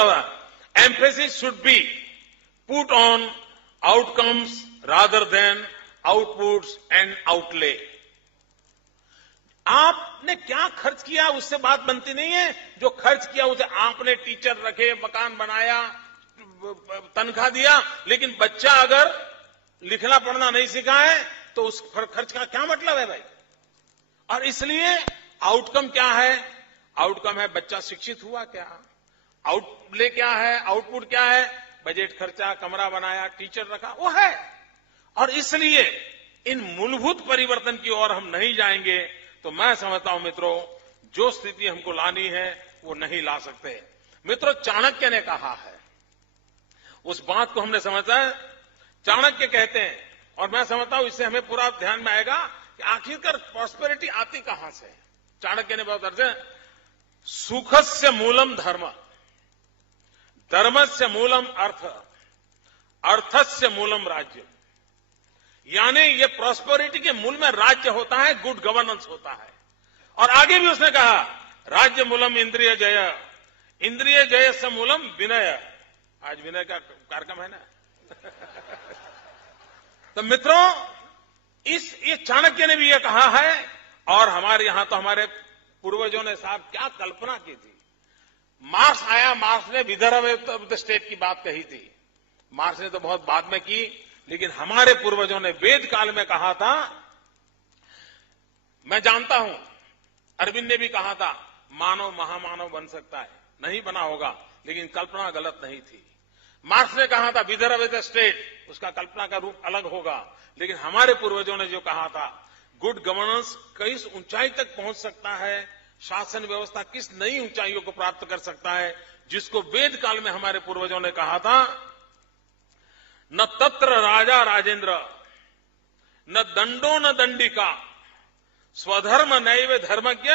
emphasis should be put on outcomes rather than outputs and outlay. आपने क्या खर्च किया उससे बात बनती नहीं है, जो खर्च किया उसे आपने टीचर रखे, मकान बनाया, तनख्वाह दिया, लेकिन बच्चा अगर लिखना पढ़ना नहीं सीखा है तो उस खर्च का क्या मतलब है भाई। और इसलिए आउटकम क्या है, आउटकम है बच्चा शिक्षित हुआ क्या, आउटले क्या है, आउटपुट क्या है, बजट खर्चा, कमरा बनाया, टीचर रखा, वो है। और इसलिए इन मूलभूत परिवर्तन की ओर हम नहीं जाएंगे तो मैं समझता हूं मित्रों, जो स्थिति हमको लानी है वो नहीं ला सकते। मित्रों, चाणक्य ने कहा है, उस बात को हमने समझा है। चाणक्य कहते हैं, और मैं समझता हूं इससे हमें पूरा ध्यान में आएगा कि आखिरकार प्रॉस्पेरिटी आती कहां से। चाणक्य ने बहुत अर्थ है, सुखस्य मूलम धर्म, धर्मस्य मूलम अर्थ, अर्थस्य मूलम राज्य। यानी ये प्रॉस्पेरिटी के मूल में राज्य होता है, गुड गवर्नेंस होता है। और आगे भी उसने कहा, राज्य मूलम इंद्रिय जय, इंद्रिय जय से मूलम विनय। आज विनय का कार्यक्रम है ना। तो मित्रों, ये चाणक्य ने भी ये कहा है, और हमारे यहां तो हमारे पूर्वजों ने साहब क्या कल्पना की थी। मार्क्स आया, मार्क्स ने विदर ऑफ द स्टेट की बात कही थी। मार्क्स ने तो बहुत बाद में की, लेकिन हमारे पूर्वजों ने वेद काल में कहा था। मैं जानता हूं अरविंद ने भी कहा था, मानव महामानव बन सकता है, नहीं बना होगा, लेकिन कल्पना गलत नहीं थी। मार्क्स ने कहा था विदर ऑफ द स्टेट, उसका कल्पना का रूप अलग होगा, लेकिन हमारे पूर्वजों ने जो कहा था, गुड गवर्नेंस किस ऊंचाई तक पहुंच सकता है, शासन व्यवस्था किस नई ऊंचाइयों को प्राप्त कर सकता है, जिसको वेद काल में हमारे पूर्वजों ने कहा था, न तत्र राजा राजेंद्र, न दंडो न दंडिका, स्वधर्म नैव धर्मज्ञ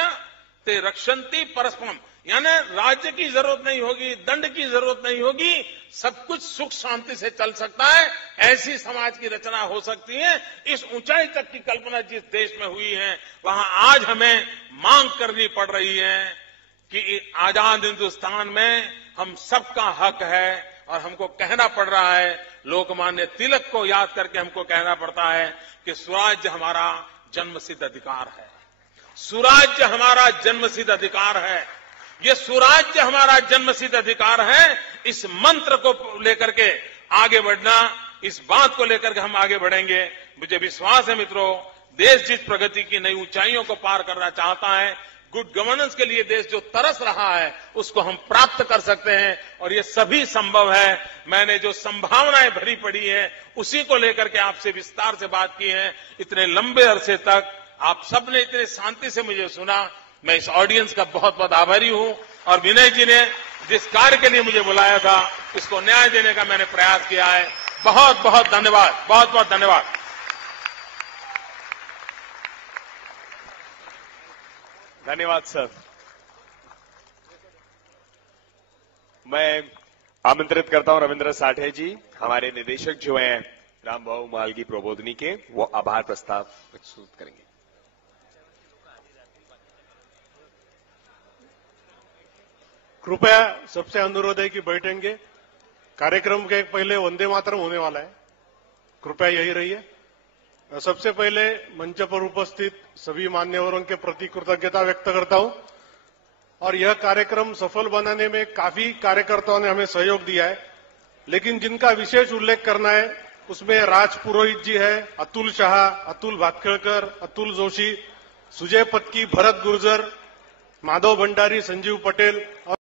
ते रक्षन्ति परस्परम। यानी राज्य की जरूरत नहीं होगी, दंड की जरूरत नहीं होगी, सब कुछ सुख शांति से चल सकता है, ऐसी समाज की रचना हो सकती है। इस ऊंचाई तक की कल्पना जिस देश में हुई है, वहां आज हमें मांग करनी पड़ रही है कि आजाद हिंदुस्तान में हम सबका हक है। और हमको कहना पड़ रहा है, लोकमान्य तिलक को याद करके हमको कहना पड़ता है कि स्वराज्य हमारा जन्मसिद्ध अधिकार है, सुराज्य हमारा जन्मसिद्ध अधिकार है। ये सुराज्य हमारा जन्मसिद्ध अधिकार है। इस मंत्र को लेकर के आगे बढ़ना, इस बात को लेकर के हम आगे बढ़ेंगे। मुझे विश्वास है मित्रों, देश जिस प्रगति की नई ऊंचाइयों को पार करना चाहता है, गुड गवर्नेंस के लिए देश जो तरस रहा है, उसको हम प्राप्त कर सकते हैं, और ये सभी संभव है। मैंने जो संभावनाएं भरी पड़ी है, उसी को लेकर के आपसे विस्तार से बात की है। इतने लंबे अरसे तक आप सबने इतने शांति से मुझे सुना, मैं इस ऑडियंस का बहुत बहुत आभारी हूं। और विनय जी ने जिस कार्य के लिए मुझे बुलाया था, इसको न्याय देने का मैंने प्रयास किया है। बहुत बहुत धन्यवाद, बहुत बहुत धन्यवाद। धन्यवाद सर। मैं आमंत्रित करता हूं रविंद्र साठे जी, हमारे निदेशक जो हैं रामबाबू मालगी प्रबोधनी के, वो आभार प्रस्ताव प्रस्तुत करेंगे। कृपया सबसे अनुरोध है कि बैठेंगे। कार्यक्रम के पहले वंदे मातरम होने वाला है, कृपया यही रहिए। सबसे पहले मंच पर उपस्थित सभी मान्यवरों के प्रति कृतज्ञता व्यक्त करता हूं। और यह कार्यक्रम सफल बनाने में काफी कार्यकर्ताओं ने हमें सहयोग दिया है, लेकिन जिनका विशेष उल्लेख करना है उसमें राज पुरोहित जी है, अतुल शाह, अतुल भातखेड़कर, अतुल जोशी, सुजय पत्की, भरत गुर्जर, माधव भंडारी, संजीव पटेल और